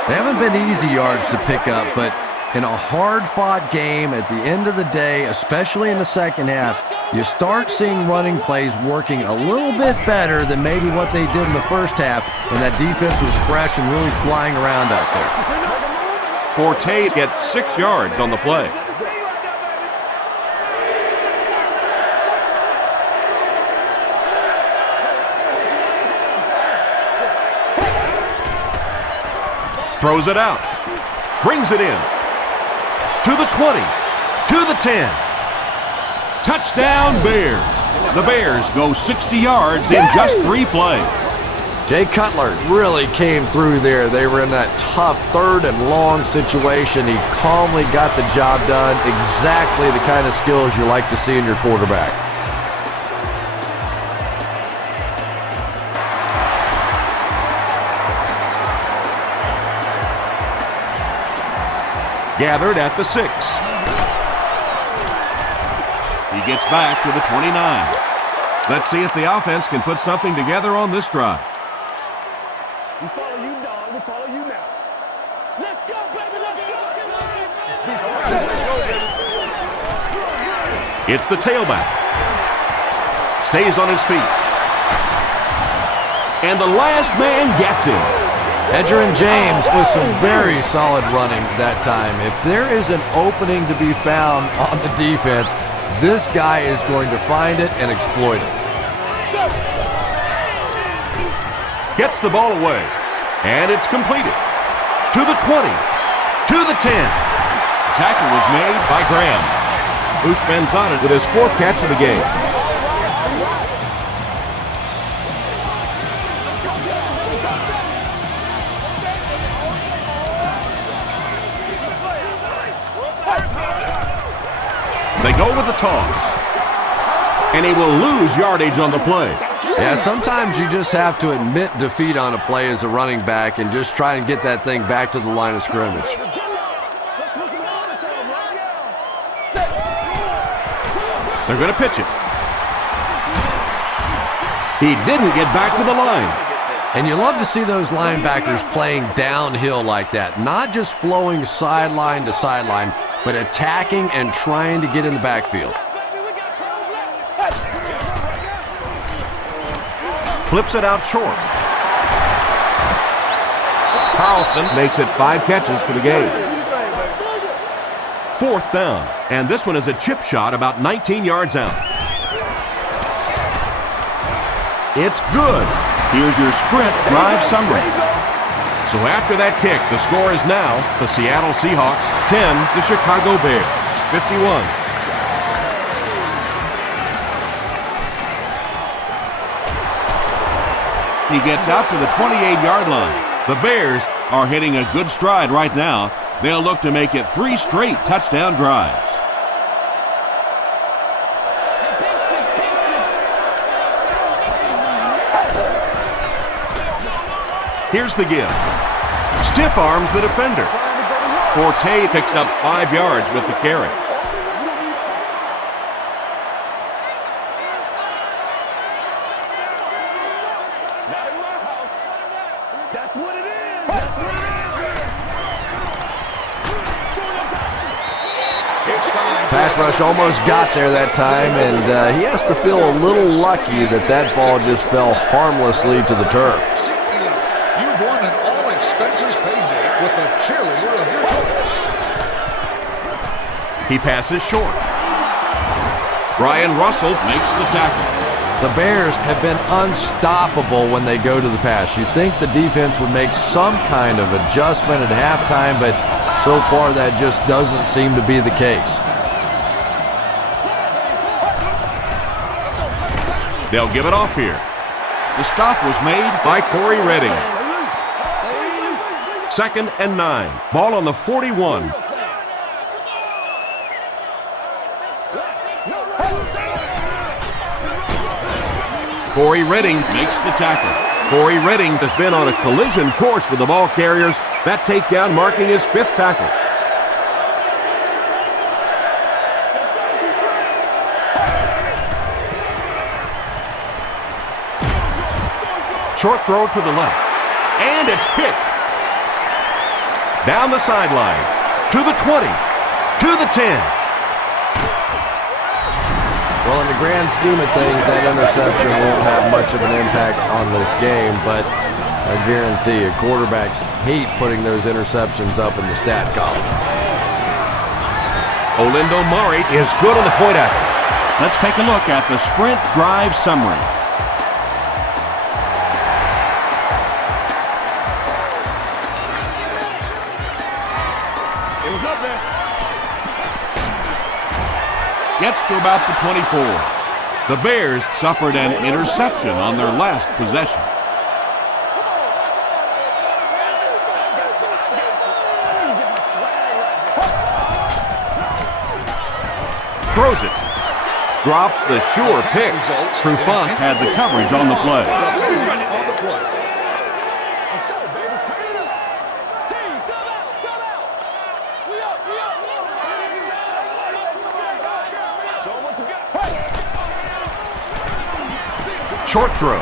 They haven't been easy yards to pick up, but in a hard-fought game at the end of the day, especially in the second half, you start seeing running plays working a little bit better than maybe what they did in the first half when that defense was fresh and really flying around out there. Forte gets 6 yards on the play. Throws it out. Brings it in. To the 20. To the 10. Touchdown, Bears. The Bears go 60 yards in just 3 plays. Jay Cutler really came through there. They were in that tough 3rd and long situation. He calmly got the job done. Exactly the kind of skills you like to see in your quarterback. Gathered at the 6. He gets back to the 29. Let's see if the offense can put something together on this drive. We follow you, dog. We follow you now. Let's go, baby. Let's go. It's the tailback. Stays on his feet. And the last man gets him. Edgerrin James with some very solid running that time. If there is an opening to be found on the defense, this guy is going to find it and exploit it. Gets the ball away. And it's completed. To the 20. To the 10. The tackle was made by Graham. Ushman's on it with his 4th catch of the game. They go with the toss. And he will lose yardage on the play. Yeah, sometimes you just have to admit defeat on a play as a running back and just try and get that thing back to the line of scrimmage. They're going to pitch it. He didn't get back to the line. And you love to see those linebackers playing downhill like that, not just flowing sideline to sideline, but attacking and trying to get in the backfield. Flips it out short. Carlson makes it 5 catches for the game. 4th down. And this one is a chip shot about 19 yards out. It's good. Here's your sprint drive summary. So after that kick, the score is now the Seattle Seahawks 10, the Chicago Bears 51. He gets out to the 28-yard line. The Bears are hitting a good stride right now. They'll look to make it 3 straight touchdown drives. Here's the give. Stiff arms the defender. Forte picks up 5 yards with the carry. That's what it is. That's what it is. Pass rush almost got there that time, and he has to feel a little lucky that that ball just fell harmlessly to the turf. You've won an all-expenses-paid date with the cheerleader of your choice. He passes short. Brian Russell makes the tackle. The Bears have been unstoppable when they go to the pass. You'd think the defense would make some kind of adjustment at halftime, but so far that just doesn't seem to be the case. They'll give it off here. The stop was made by Corey Redding. 2nd and 9. Ball on the 41. Corey Redding makes the tackle. Corey Redding has been on a collision course with the ball carriers. That takedown marking his 5th tackle. Short throw to the left. And it's hit. Down the sideline. To the 20. To the 10. Well, in the grand scheme of things, that interception won't have much of an impact on this game, but I guarantee you, quarterbacks hate putting those interceptions up in the stat column. Olindo Mari is good on the point after. Let's take a look at the sprint drive summary. It was up there. Gets to about the 24. The Bears suffered an interception on their last possession. Throws it. Drops the sure pick. Trufant had the coverage on the play. Let's go, baby. Turn it up. Team, sub out, sub out. We up, we up. Show 'em what you got. Short throw.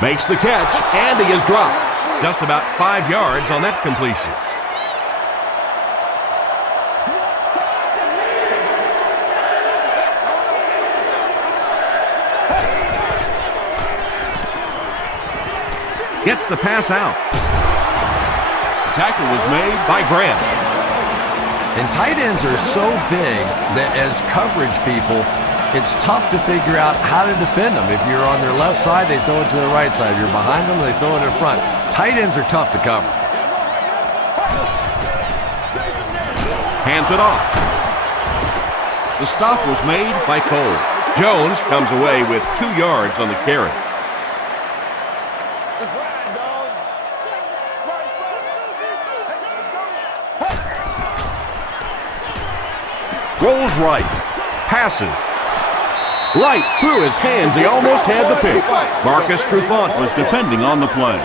Makes the catch, and he is dropped. Just about 5 yards on that completion. Gets the pass out. Tackle was made By Grant. And tight ends are so big that as coverage people, it's tough to figure out how to defend them. If you're on their left side, they throw it to the right side. If you're behind them, they throw it in front. Tight ends are tough to cover. Hands it off. The stop was made by Cole. Jones comes away with 2 yards on the carry. Let's ride, dog. Rolls right. Passes. Right through his hands. He almost had the pick. Marcus Trufant was defending on the play.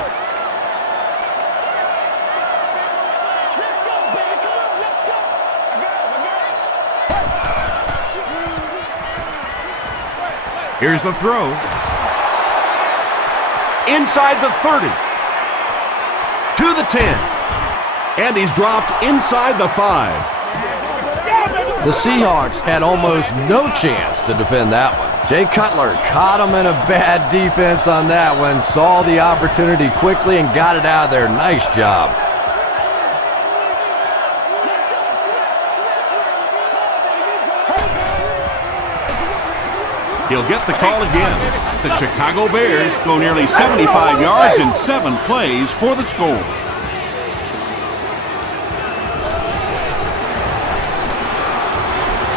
Here's the throw. Inside the 30. To the 10. And he's dropped inside the 5. The Seahawks had almost no chance to defend that one. Jay Cutler caught him in a bad defense on that one, saw the opportunity quickly and got it out of there. Nice job. He'll get the call again. The Chicago Bears go nearly 75 yards in 7 plays for the score.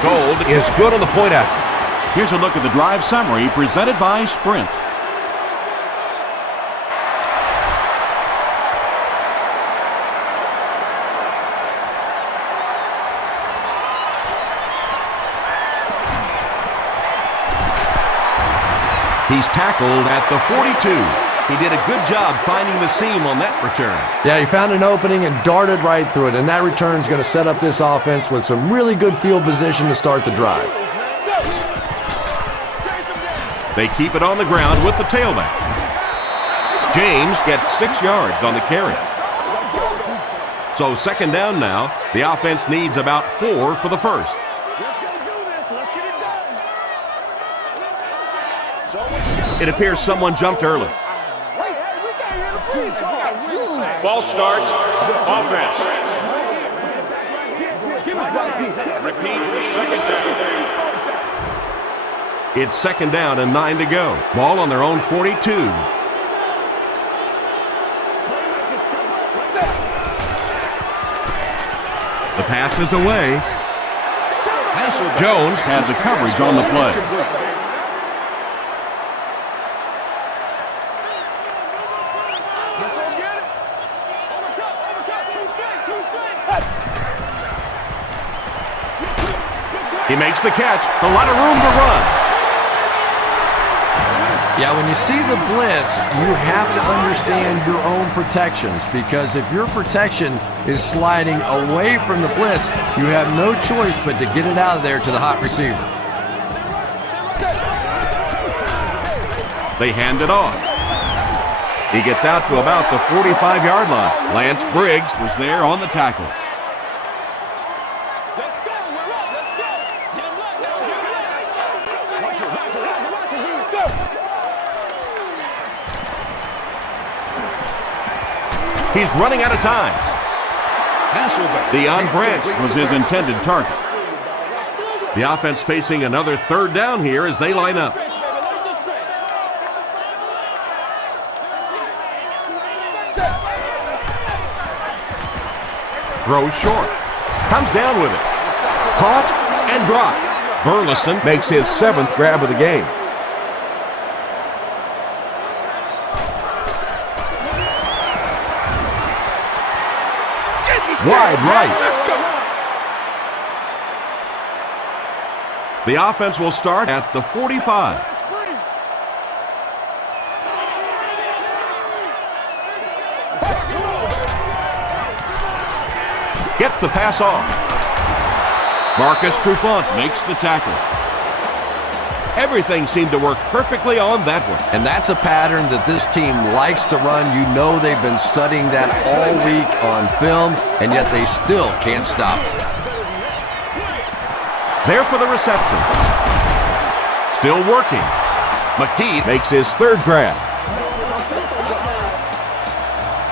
Gold is good on the point after. Here's a look at the drive summary presented by Sprint. He's tackled at the 42. He did a good job finding the seam on that return. Yeah, he found an opening and darted right through it, and that return is going to set up this offense with some really good field position to start the drive. They keep it on the ground with the tailback. James gets 6 yards on the carry. So second down now. The offense needs about 4 for the first. Let's go do this. Let's get it done. Show 'em what you got. It appears someone jumped early. False start. Offense. Repeat. Second down. It's second down and 9 to go. Ball on their own 42. The pass is away. Jones had the coverage on the play. Let's go get it. Over top, too straight. He makes the catch. A lot of room to run. Yeah, when you see the blitz, you have to understand your own protections, because if your protection is sliding away from the blitz, you have no choice but to get it out of there to the hot receiver. They hand it off. He gets out to about the 45-yard line. Lance Briggs was there on the tackle. He's running out of time. Deion Branch was his intended target. The offense facing another third down here as they line up. Throws short. Comes down with it. Caught and dropped. Burleson makes his 7th grab of the game. Wide right. The offense will start at the 45. Gets the pass off. Marcus Trufant makes the tackle. Everything seemed to work perfectly on that one. And that's a pattern that this team likes to run. You know they've been studying that all week on film, and yet they still can't stop it. There for the reception. Still working. McKee makes his 3rd grab.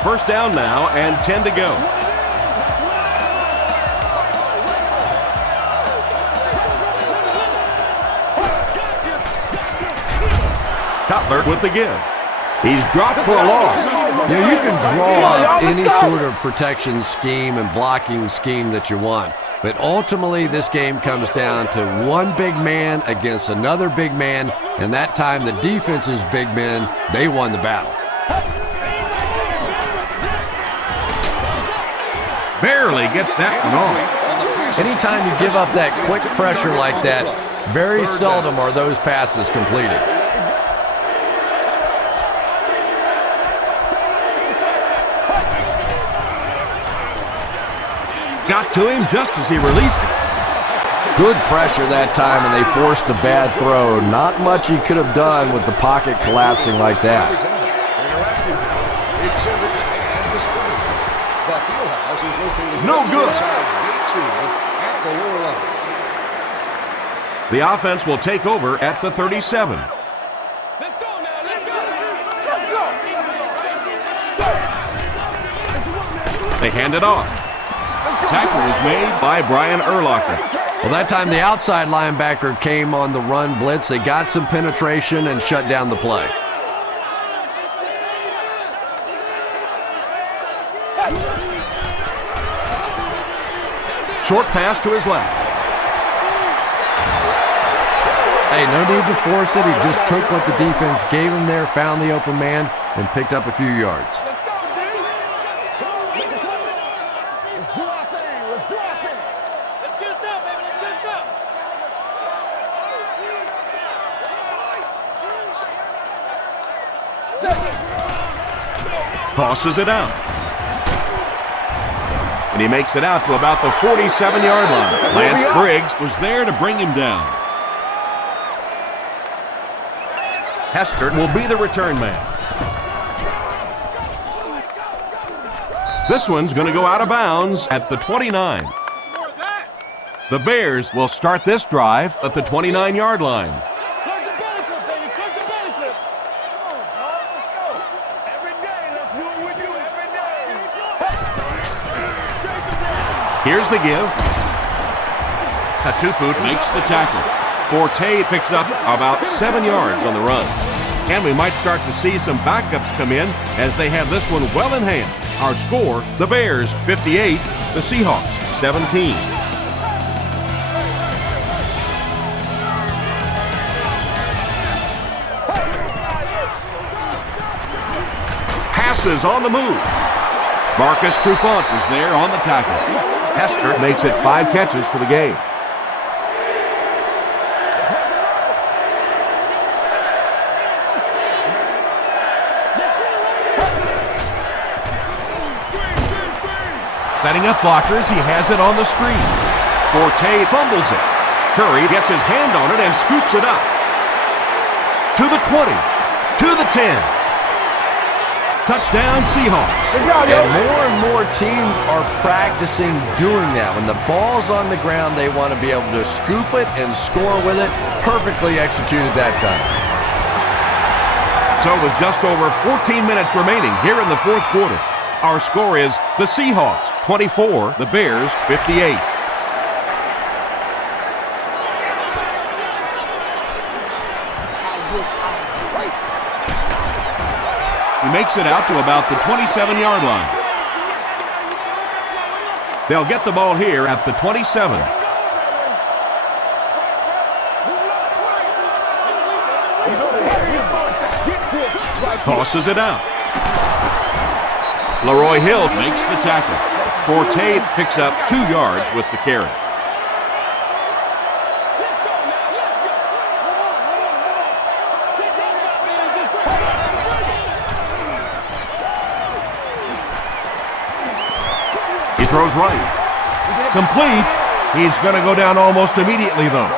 First down now and 10 to go. Cutler with the give. He's dropped for a loss. You know, you can draw up any sort of protection scheme and blocking scheme that you want. But ultimately, this game comes down to one big man against another big man, and that time the defense's big men, they won the battle. Barely gets that one off. Anytime you give up that quick pressure like that, very seldom are those passes completed. Got to him just as he released it. Good pressure that time, and they forced a bad throw. Not much he could have done with the pocket collapsing like that. No good. The offense will take over at the 37. They hand it off. Tackle is made by Brian Urlacher. Well, that time the outside linebacker came on the run blitz. They got some penetration and shut down the play. Short pass to his left. Hey, no need to force it. He just took what the defense gave him there, found the open man, and picked up a few yards. Tosses it out. And he makes it out to about the 47-yard line. Lance Briggs was there to bring him down. Hester will be the return man. This one's going to go out of bounds at the 29. The Bears will start this drive at the 29-yard line. Here's the give. Katuput makes the tackle. Forte picks up about 7 yards on the run. And we might start to see some backups come in as they have this one well in hand. Our score, the Bears 58, the Seahawks 17. Passes on the move. Marcus Trufant was there on the tackle. Hester makes it 5 catches for the game. Setting up blockers, he has it on the screen. Forte fumbles it. Curry gets his hand on it and scoops it up. To the 20, to the 10. Touchdown, Seahawks. Good job, yo. And more teams are practicing doing that. When the ball's on the ground, they want to be able to scoop it and score with it. Perfectly executed that time. So with just over 14 minutes remaining here in the fourth quarter, our score is the Seahawks 24, the Bears 58. He makes it out to about the 27-yard line. They'll get the ball here at the 27. Tosses it out. Leroy Hill makes the tackle. Forte picks up 2 yards with the carry. He throws right. Complete. He's going to go down almost immediately, though.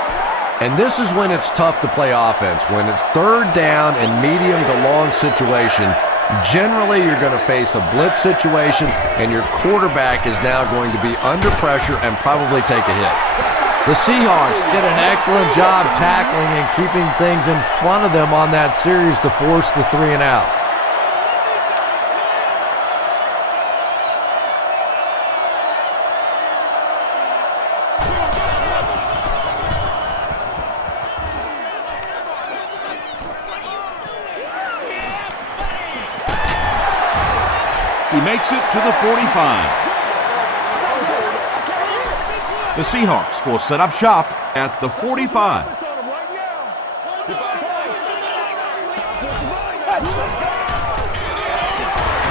And this is when it's tough to play offense. When it's third down and medium to long situation, generally you're going to face a blitz situation, and your quarterback is now going to be under pressure and probably take a hit. The Seahawks did an excellent job tackling and keeping things in front of them on that series to force the 3 and out. He makes it to the 45. The Seahawks will set up shop at the 45.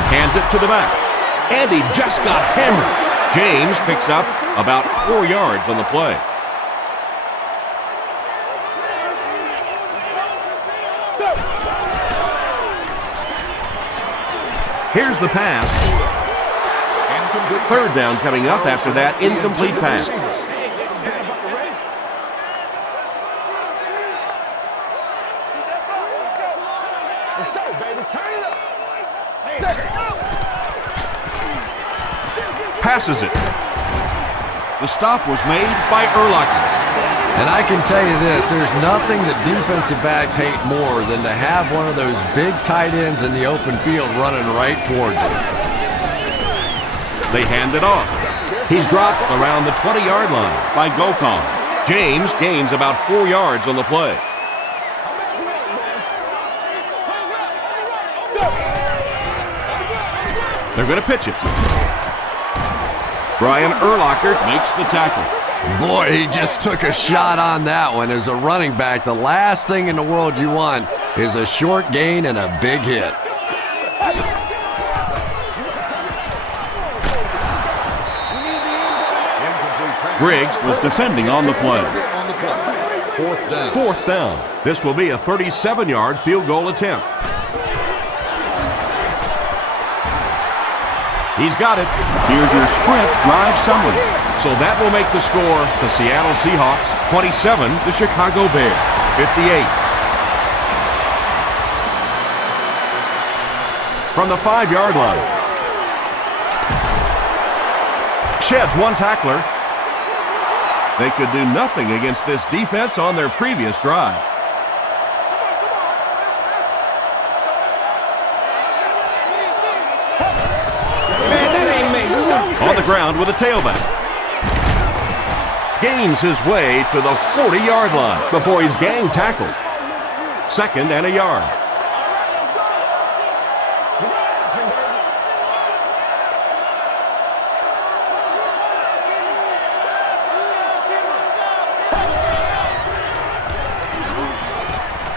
Hands it to the back. And he just got hammered. James picks up about 4 yards on the play. Here's the pass. Third down coming up after that incomplete pass. Let's go, baby. Turn it up. Passes it. The stop was made by R.B.I. And I can tell you this, there's nothing that defensive backs hate more than to have one of those big tight ends in the open field running right towards them. They hand it off. He's dropped around the 20-yard line by Gokon. James gains about 4 yards on the play. They're going to pitch it. Brian Urlacher makes the tackle. Boy, he just took a shot on that one. As a running back, the last thing in the world you want is a short gain and a big hit. Griggs was defending on the play. Fourth down. This will be a 37-yard field goal attempt. He's got it. Here's your sprint drive summary. So that will make the score the Seattle Seahawks 27, the Chicago Bears 58. From the 5-yard line. Sheds one tackler. They could do nothing against this defense on their previous drive. On the ground with a tailback. Gains his way to the 40-yard line before he's gang tackled. 2nd and a yard.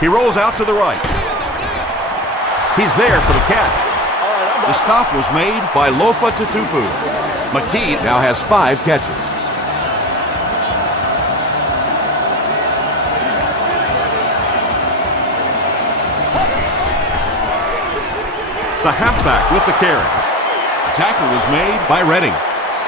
He rolls out to the right. He's there for the catch. The stop was made by Lofa Tutupu. McKee now has 5 catches. The halfback with the carry. The tackle was made by Redding.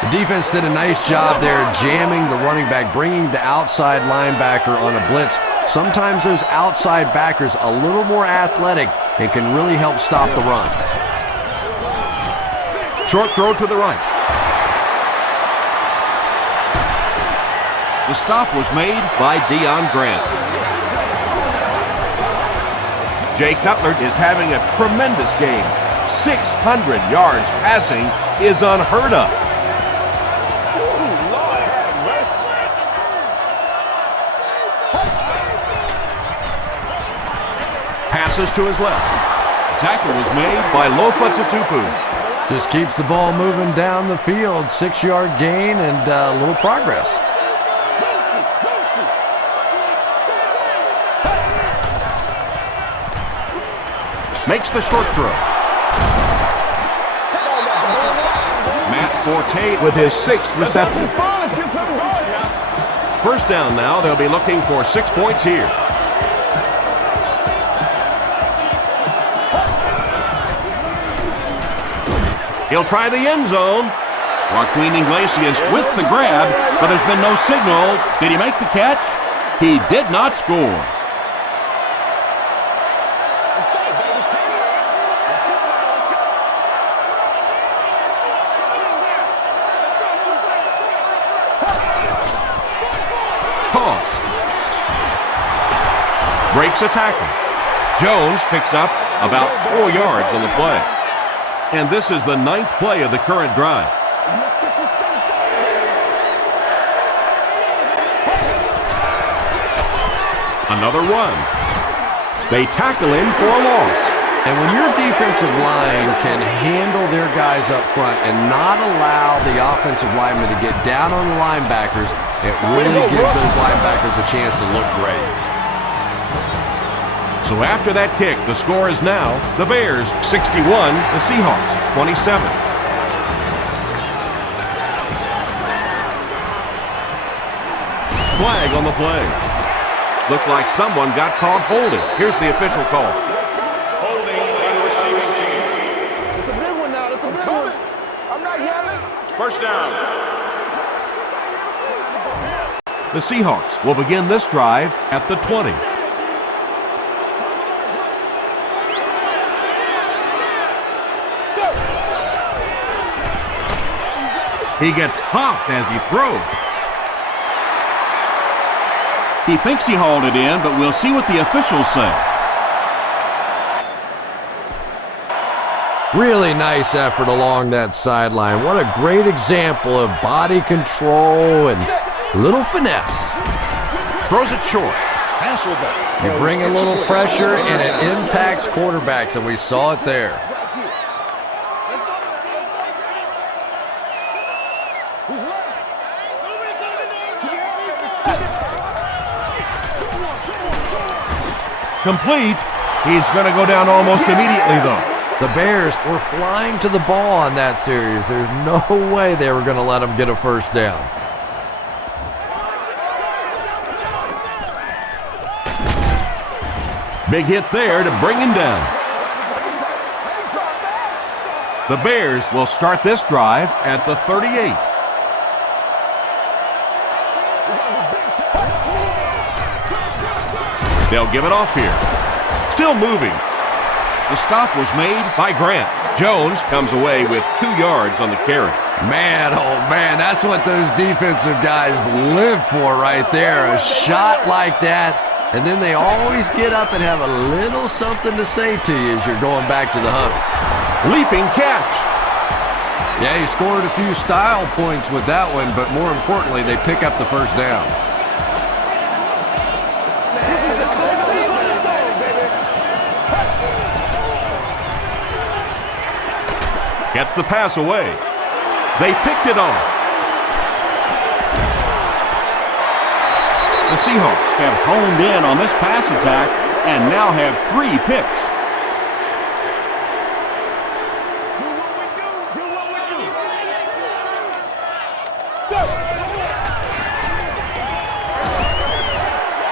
The defense did a nice job there jamming the running back, bringing the outside linebacker on a blitz. Sometimes those outside backers a little more athletic and can really help stop the run. Short throw to the right. The stop was made by Deion Grant. Jay Cutler is having a tremendous game. 600 yards passing is unheard of. Passes to his left. The tackle was made by Lofa Tatupu. Just keeps the ball moving down the field. 6-yard gain and a little progress. Makes the short throw. Matt Forte With his 6th reception. First down now. They'll be looking for 6 points here. He'll try the end zone. Joaquin Iglesias with the grab, but there's been no signal. Did he make the catch? He did not score. Toss. Breaks a tackle. Jones picks up about 4 yards on the play. And this is the 9th play of the current drive. Another run. They tackle him for a loss. And when your defensive line can handle their guys up front and not allow the offensive linemen to get down on the linebackers, it really gives those linebackers a chance to look great. So after that kick, the score is now the Bears 61, the Seahawks 27. Flag on the play. Looked like someone got caught holding. Here's the official call. Holding on the receiving team. It's a big one now. It's a big one. I'm not yelling. First down. The Seahawks will begin this drive at the 20. He gets popped as he throws. He thinks he hauled it in, but we'll see what the officials say. Really nice effort along that sideline. What a great example of body control and little finesse. Throws it short. You bring a little pressure and it impacts quarterbacks, and we saw it there. Complete. He's going to go down almost immediately, though. The Bears were flying to the ball on that series. There's no way they were going to let them get a first down. Big hit there to bring him down. The Bears will start this drive at the 38. They'll give it off here. Still moving. The stop was made by Grant. Jones comes away with 2 yards on the carry. Man, oh man, that's what those defensive guys live for right there. A shot like that, and then they always get up and have a little something to say to you as you're going back to the huddle. Leaping catch. Yeah, he scored a few style points with that one, but more importantly, they pick up the first down. Gets the pass away. They picked it off. The Seahawks have honed in on this pass attack and now have 3 picks. Do what we do.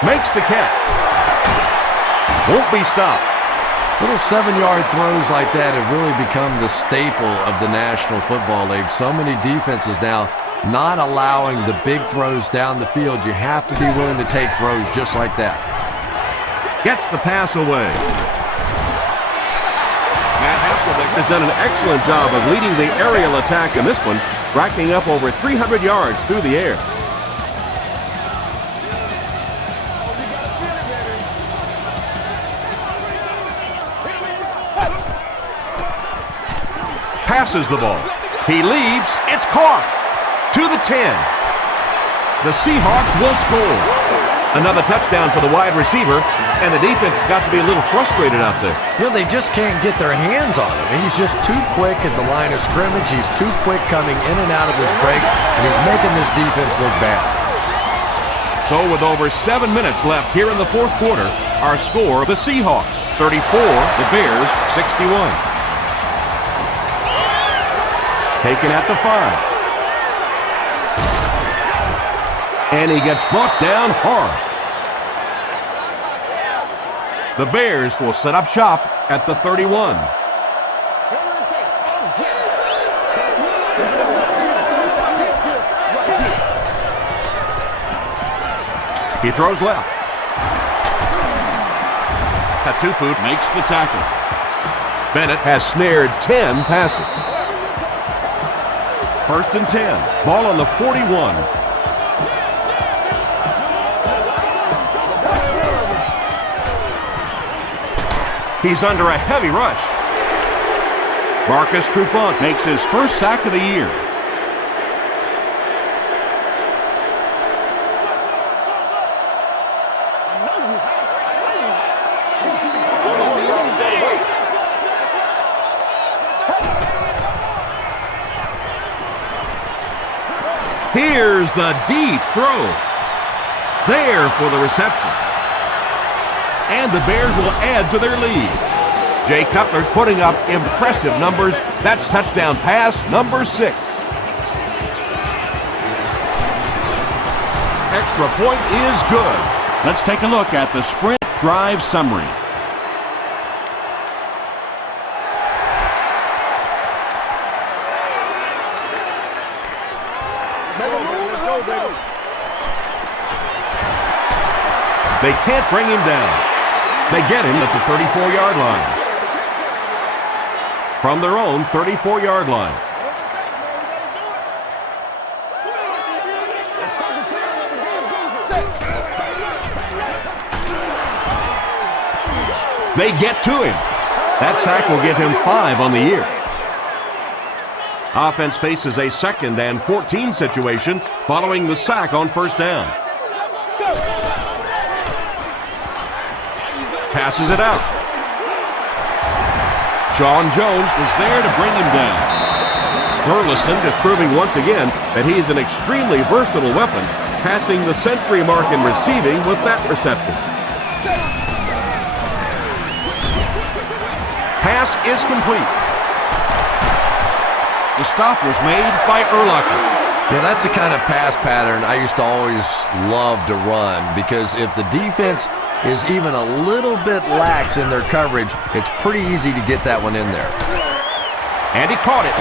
Makes the catch. Won't be stopped. Little 7-yard throws like that have really become the staple of the National Football League. So many defenses now not allowing the big throws down the field. You have to be willing to take throws just like that. Gets the pass away. Matt has has done an excellent job of leading the aerial attack in this one, racking up over 300 yards through the air. Passes the ball. He leaves. It's caught. To the 10. The Seahawks will score. Another touchdown for the wide receiver, and the defense got to be a little frustrated out there. You know, they just can't get their hands on him. He's just too quick at the line of scrimmage. He's too quick coming in and out of his breaks, and he's making this defense look bad. So with over 7 minutes left here in the fourth quarter, our score, the Seahawks 34, the Bears 61. Taken at the 5. And he gets brought down hard. The Bears will set up shop at the 31. He throws left. Katupu makes the tackle. Bennett has snared 10 passes. 1st and 10. Ball on the 41. He's under a heavy rush. Marcus Trufant makes his first sack of the year. Here's the deep throw. There for the reception. And the Bears will add to their lead. Jay Cutler's putting up impressive numbers. That's touchdown pass number 6. Extra point is good. Let's take a look at the sprint drive summary. They can't bring him down. They get him at the 34-yard line. From their own 34-yard line. They get to him. That sack will give him 5 on the year. Offense faces a 2nd and 14 situation following the sack on 1st down. Passes it out. Sean Jones was there to bring him down. Burleson is proving once again that he's an extremely versatile weapon, passing the century mark in receiving with that reception. Pass is complete. The stop was made by Urlacher. Yeah, that's the kind of pass pattern I used to always love to run, because if the defense is even a little bit lax in their coverage, it's pretty easy to get that one in there. And he caught it.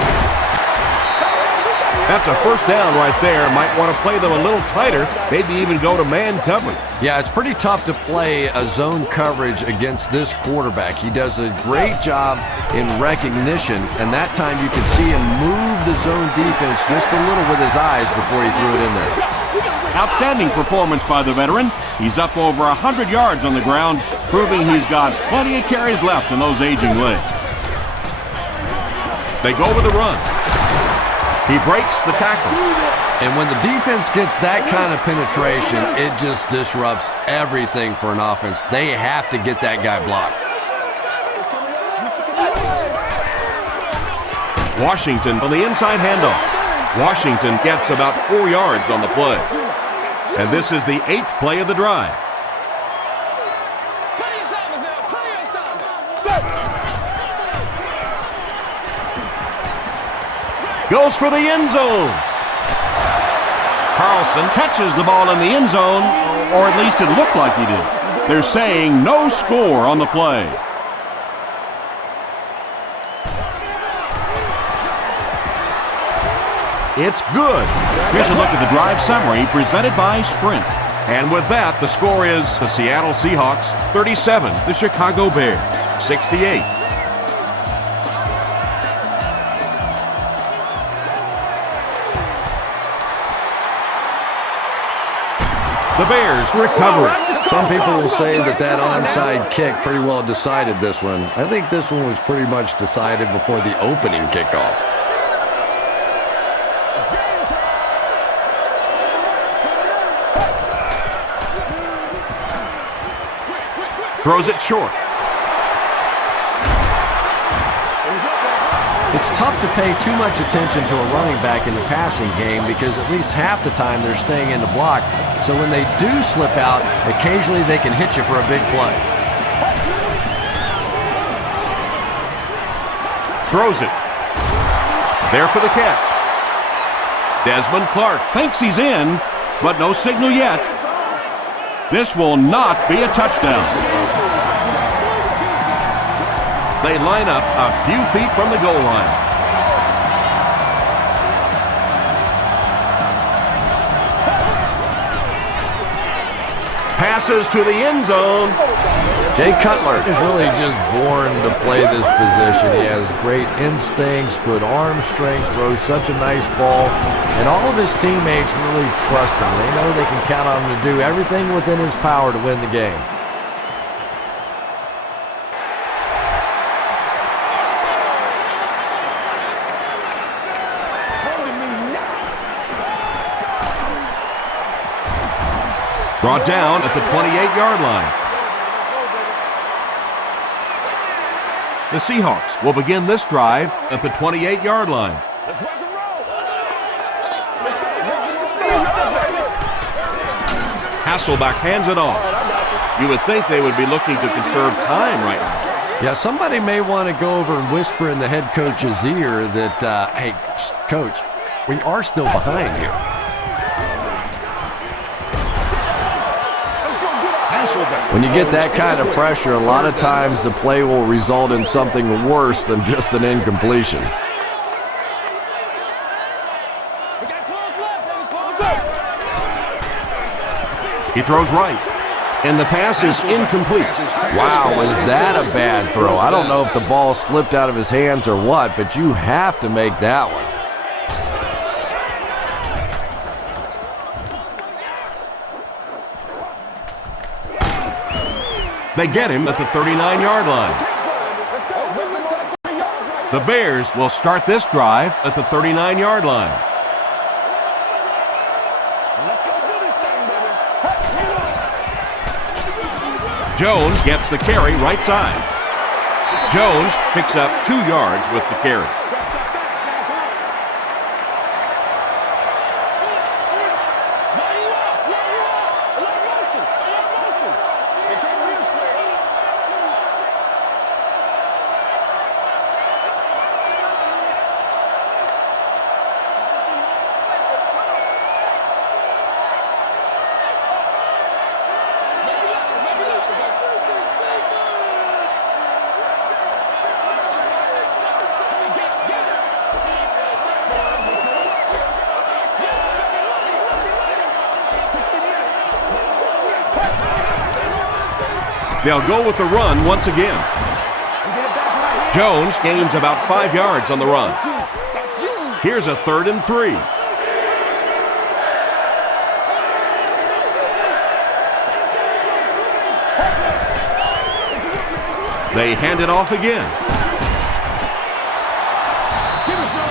That's a 1st down right there. Might want to play them a little tighter, maybe even go to man coverage. Yeah, it's pretty tough to play a zone coverage against this quarterback. He does a great job in recognition, and that time you could see him move the zone defense just a little with his eyes before he threw it in there. Outstanding performance by the veteran. He's up over 100 yards on the ground, proving he's got plenty of carries left in those aging legs. They go with a run. He breaks the tackle. And when the defense gets that kind of penetration, it just disrupts everything for an offense. They have to get that guy blocked. Washington on the inside handoff. Washington gets about 4 yards on the play. And this is the 8th play of the drive. Goes for the end zone. Carlson catches the ball in the end zone, or at least it looked like he did. They're saying no score on the play. It's good. Here's a look at the drive summary presented by Sprint. And with that, the score is the Seattle Seahawks 37, the Chicago Bears 68. The Bears recover it. Some people will say that onside kick pretty well decided this one. I think this one was pretty much decided before the opening kickoff. Throws it short. It's tough to pay too much attention to a running back in the passing game because at least half the time they're staying in the block. So when they do slip out, occasionally they can hit you for a big play. Throws it. There for the catch. Desmond Clark thinks he's in, but no signal yet. This will not be a touchdown. They line up a few feet from the goal line. Passes to the end zone. Jay Cutler is really just born to play this position. He has great instincts, good arm strength, throws such a nice ball, and all of his teammates really trust him. They know they can count on him to do everything within his power to win the game. Brought down at the 28-yard line. The Seahawks will begin this drive at the 28-yard line. Hasselbeck hands it off. You would think they would be looking to conserve time right now. Yeah, somebody may want to go over and whisper in the head coach's ear that, hey, coach, we are still behind here. When you get that kind of pressure, a lot of times the play will result in something worse than just an incompletion. He throws right, and the pass is incomplete. Wow, was that a bad throw? I don't know if the ball slipped out of his hands or what, but you have to make that one. They get him at the 39-yard line. The Bears will start this drive at the 39-yard line. Jones gets the carry right side. Jones picks up 2 yards with the carry. They'll go with the run once again. Jones gains about 5 yards on the run. Here's a 3rd and 3. They hand it off again.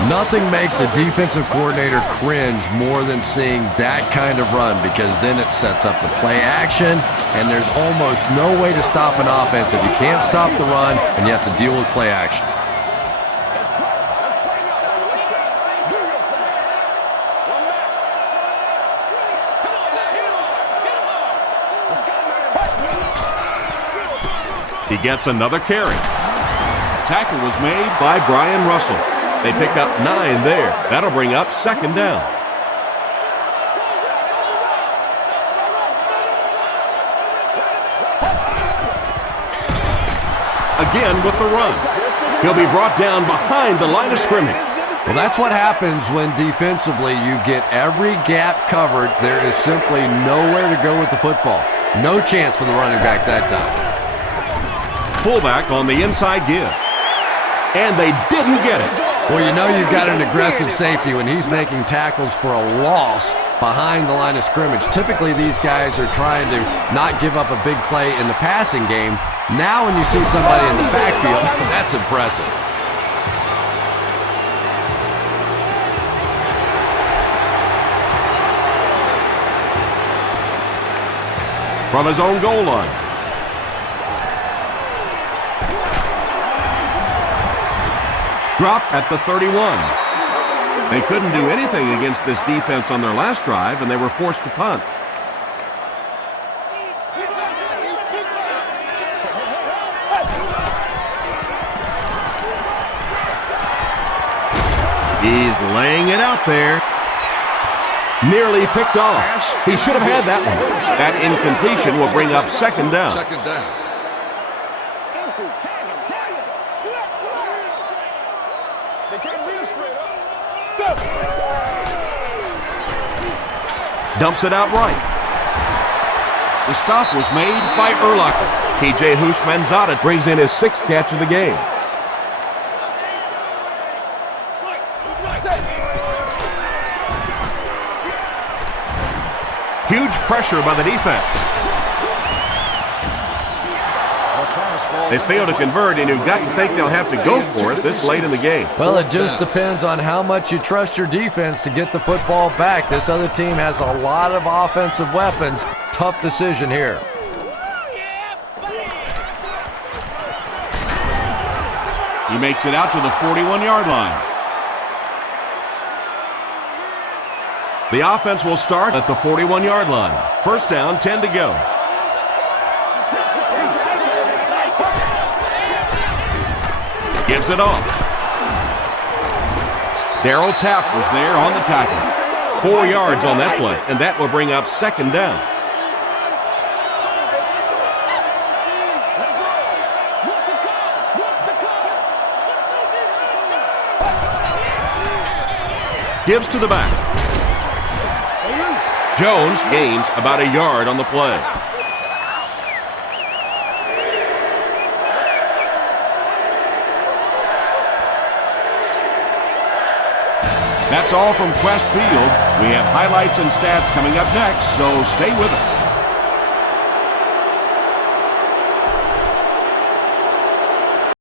Nothing makes a defensive coordinator cringe more than seeing that kind of run, because then it sets up the play action, and there's almost no way to stop an offense if you can't stop the run and you have to deal with play action. He gets another carry. Tackle was made by Brian Russell. They pick up 9 there. That'll bring up 2nd down. Again with the run. He'll be brought down behind the line of scrimmage. Well, that's what happens when defensively you get every gap covered. There is simply nowhere to go with the football. No chance for the running back that time. Fullback on the inside give. And they didn't get it. Well, you know you've got an aggressive safety when he's making tackles for a loss behind the line of scrimmage. Typically, these guys are trying to not give up a big play in the passing game. Now when you see somebody in the backfield, that's impressive. From his own goal line. Drop at the 31. They couldn't do anything against this defense on their last drive, and they were forced to punt. He's laying it out there. Nearly picked off. He should have had that one. That incompletion will bring up second down. Second down. Dumps it out right. The stop was made by Urlacher. TJ Houshmandzadeh brings in his 6th catch of the game. Huge pressure by the defense. They fail to convert, and you've got to think they'll have to go for it this late in the game. Well, it just depends on how much you trust your defense to get the football back. This other team has a lot of offensive weapons. Tough decision here. He makes it out to the 41-yard line. The offense will start at the 41-yard line. First down, 10 to go. Gives it off. Darryl Tapp was there on the tackle. 4 yards on that play, and that will bring up second down. Gives to the back. Jones gains about a yard on the play. That's all from Quest Field. We have highlights and stats coming up next, so stay with us.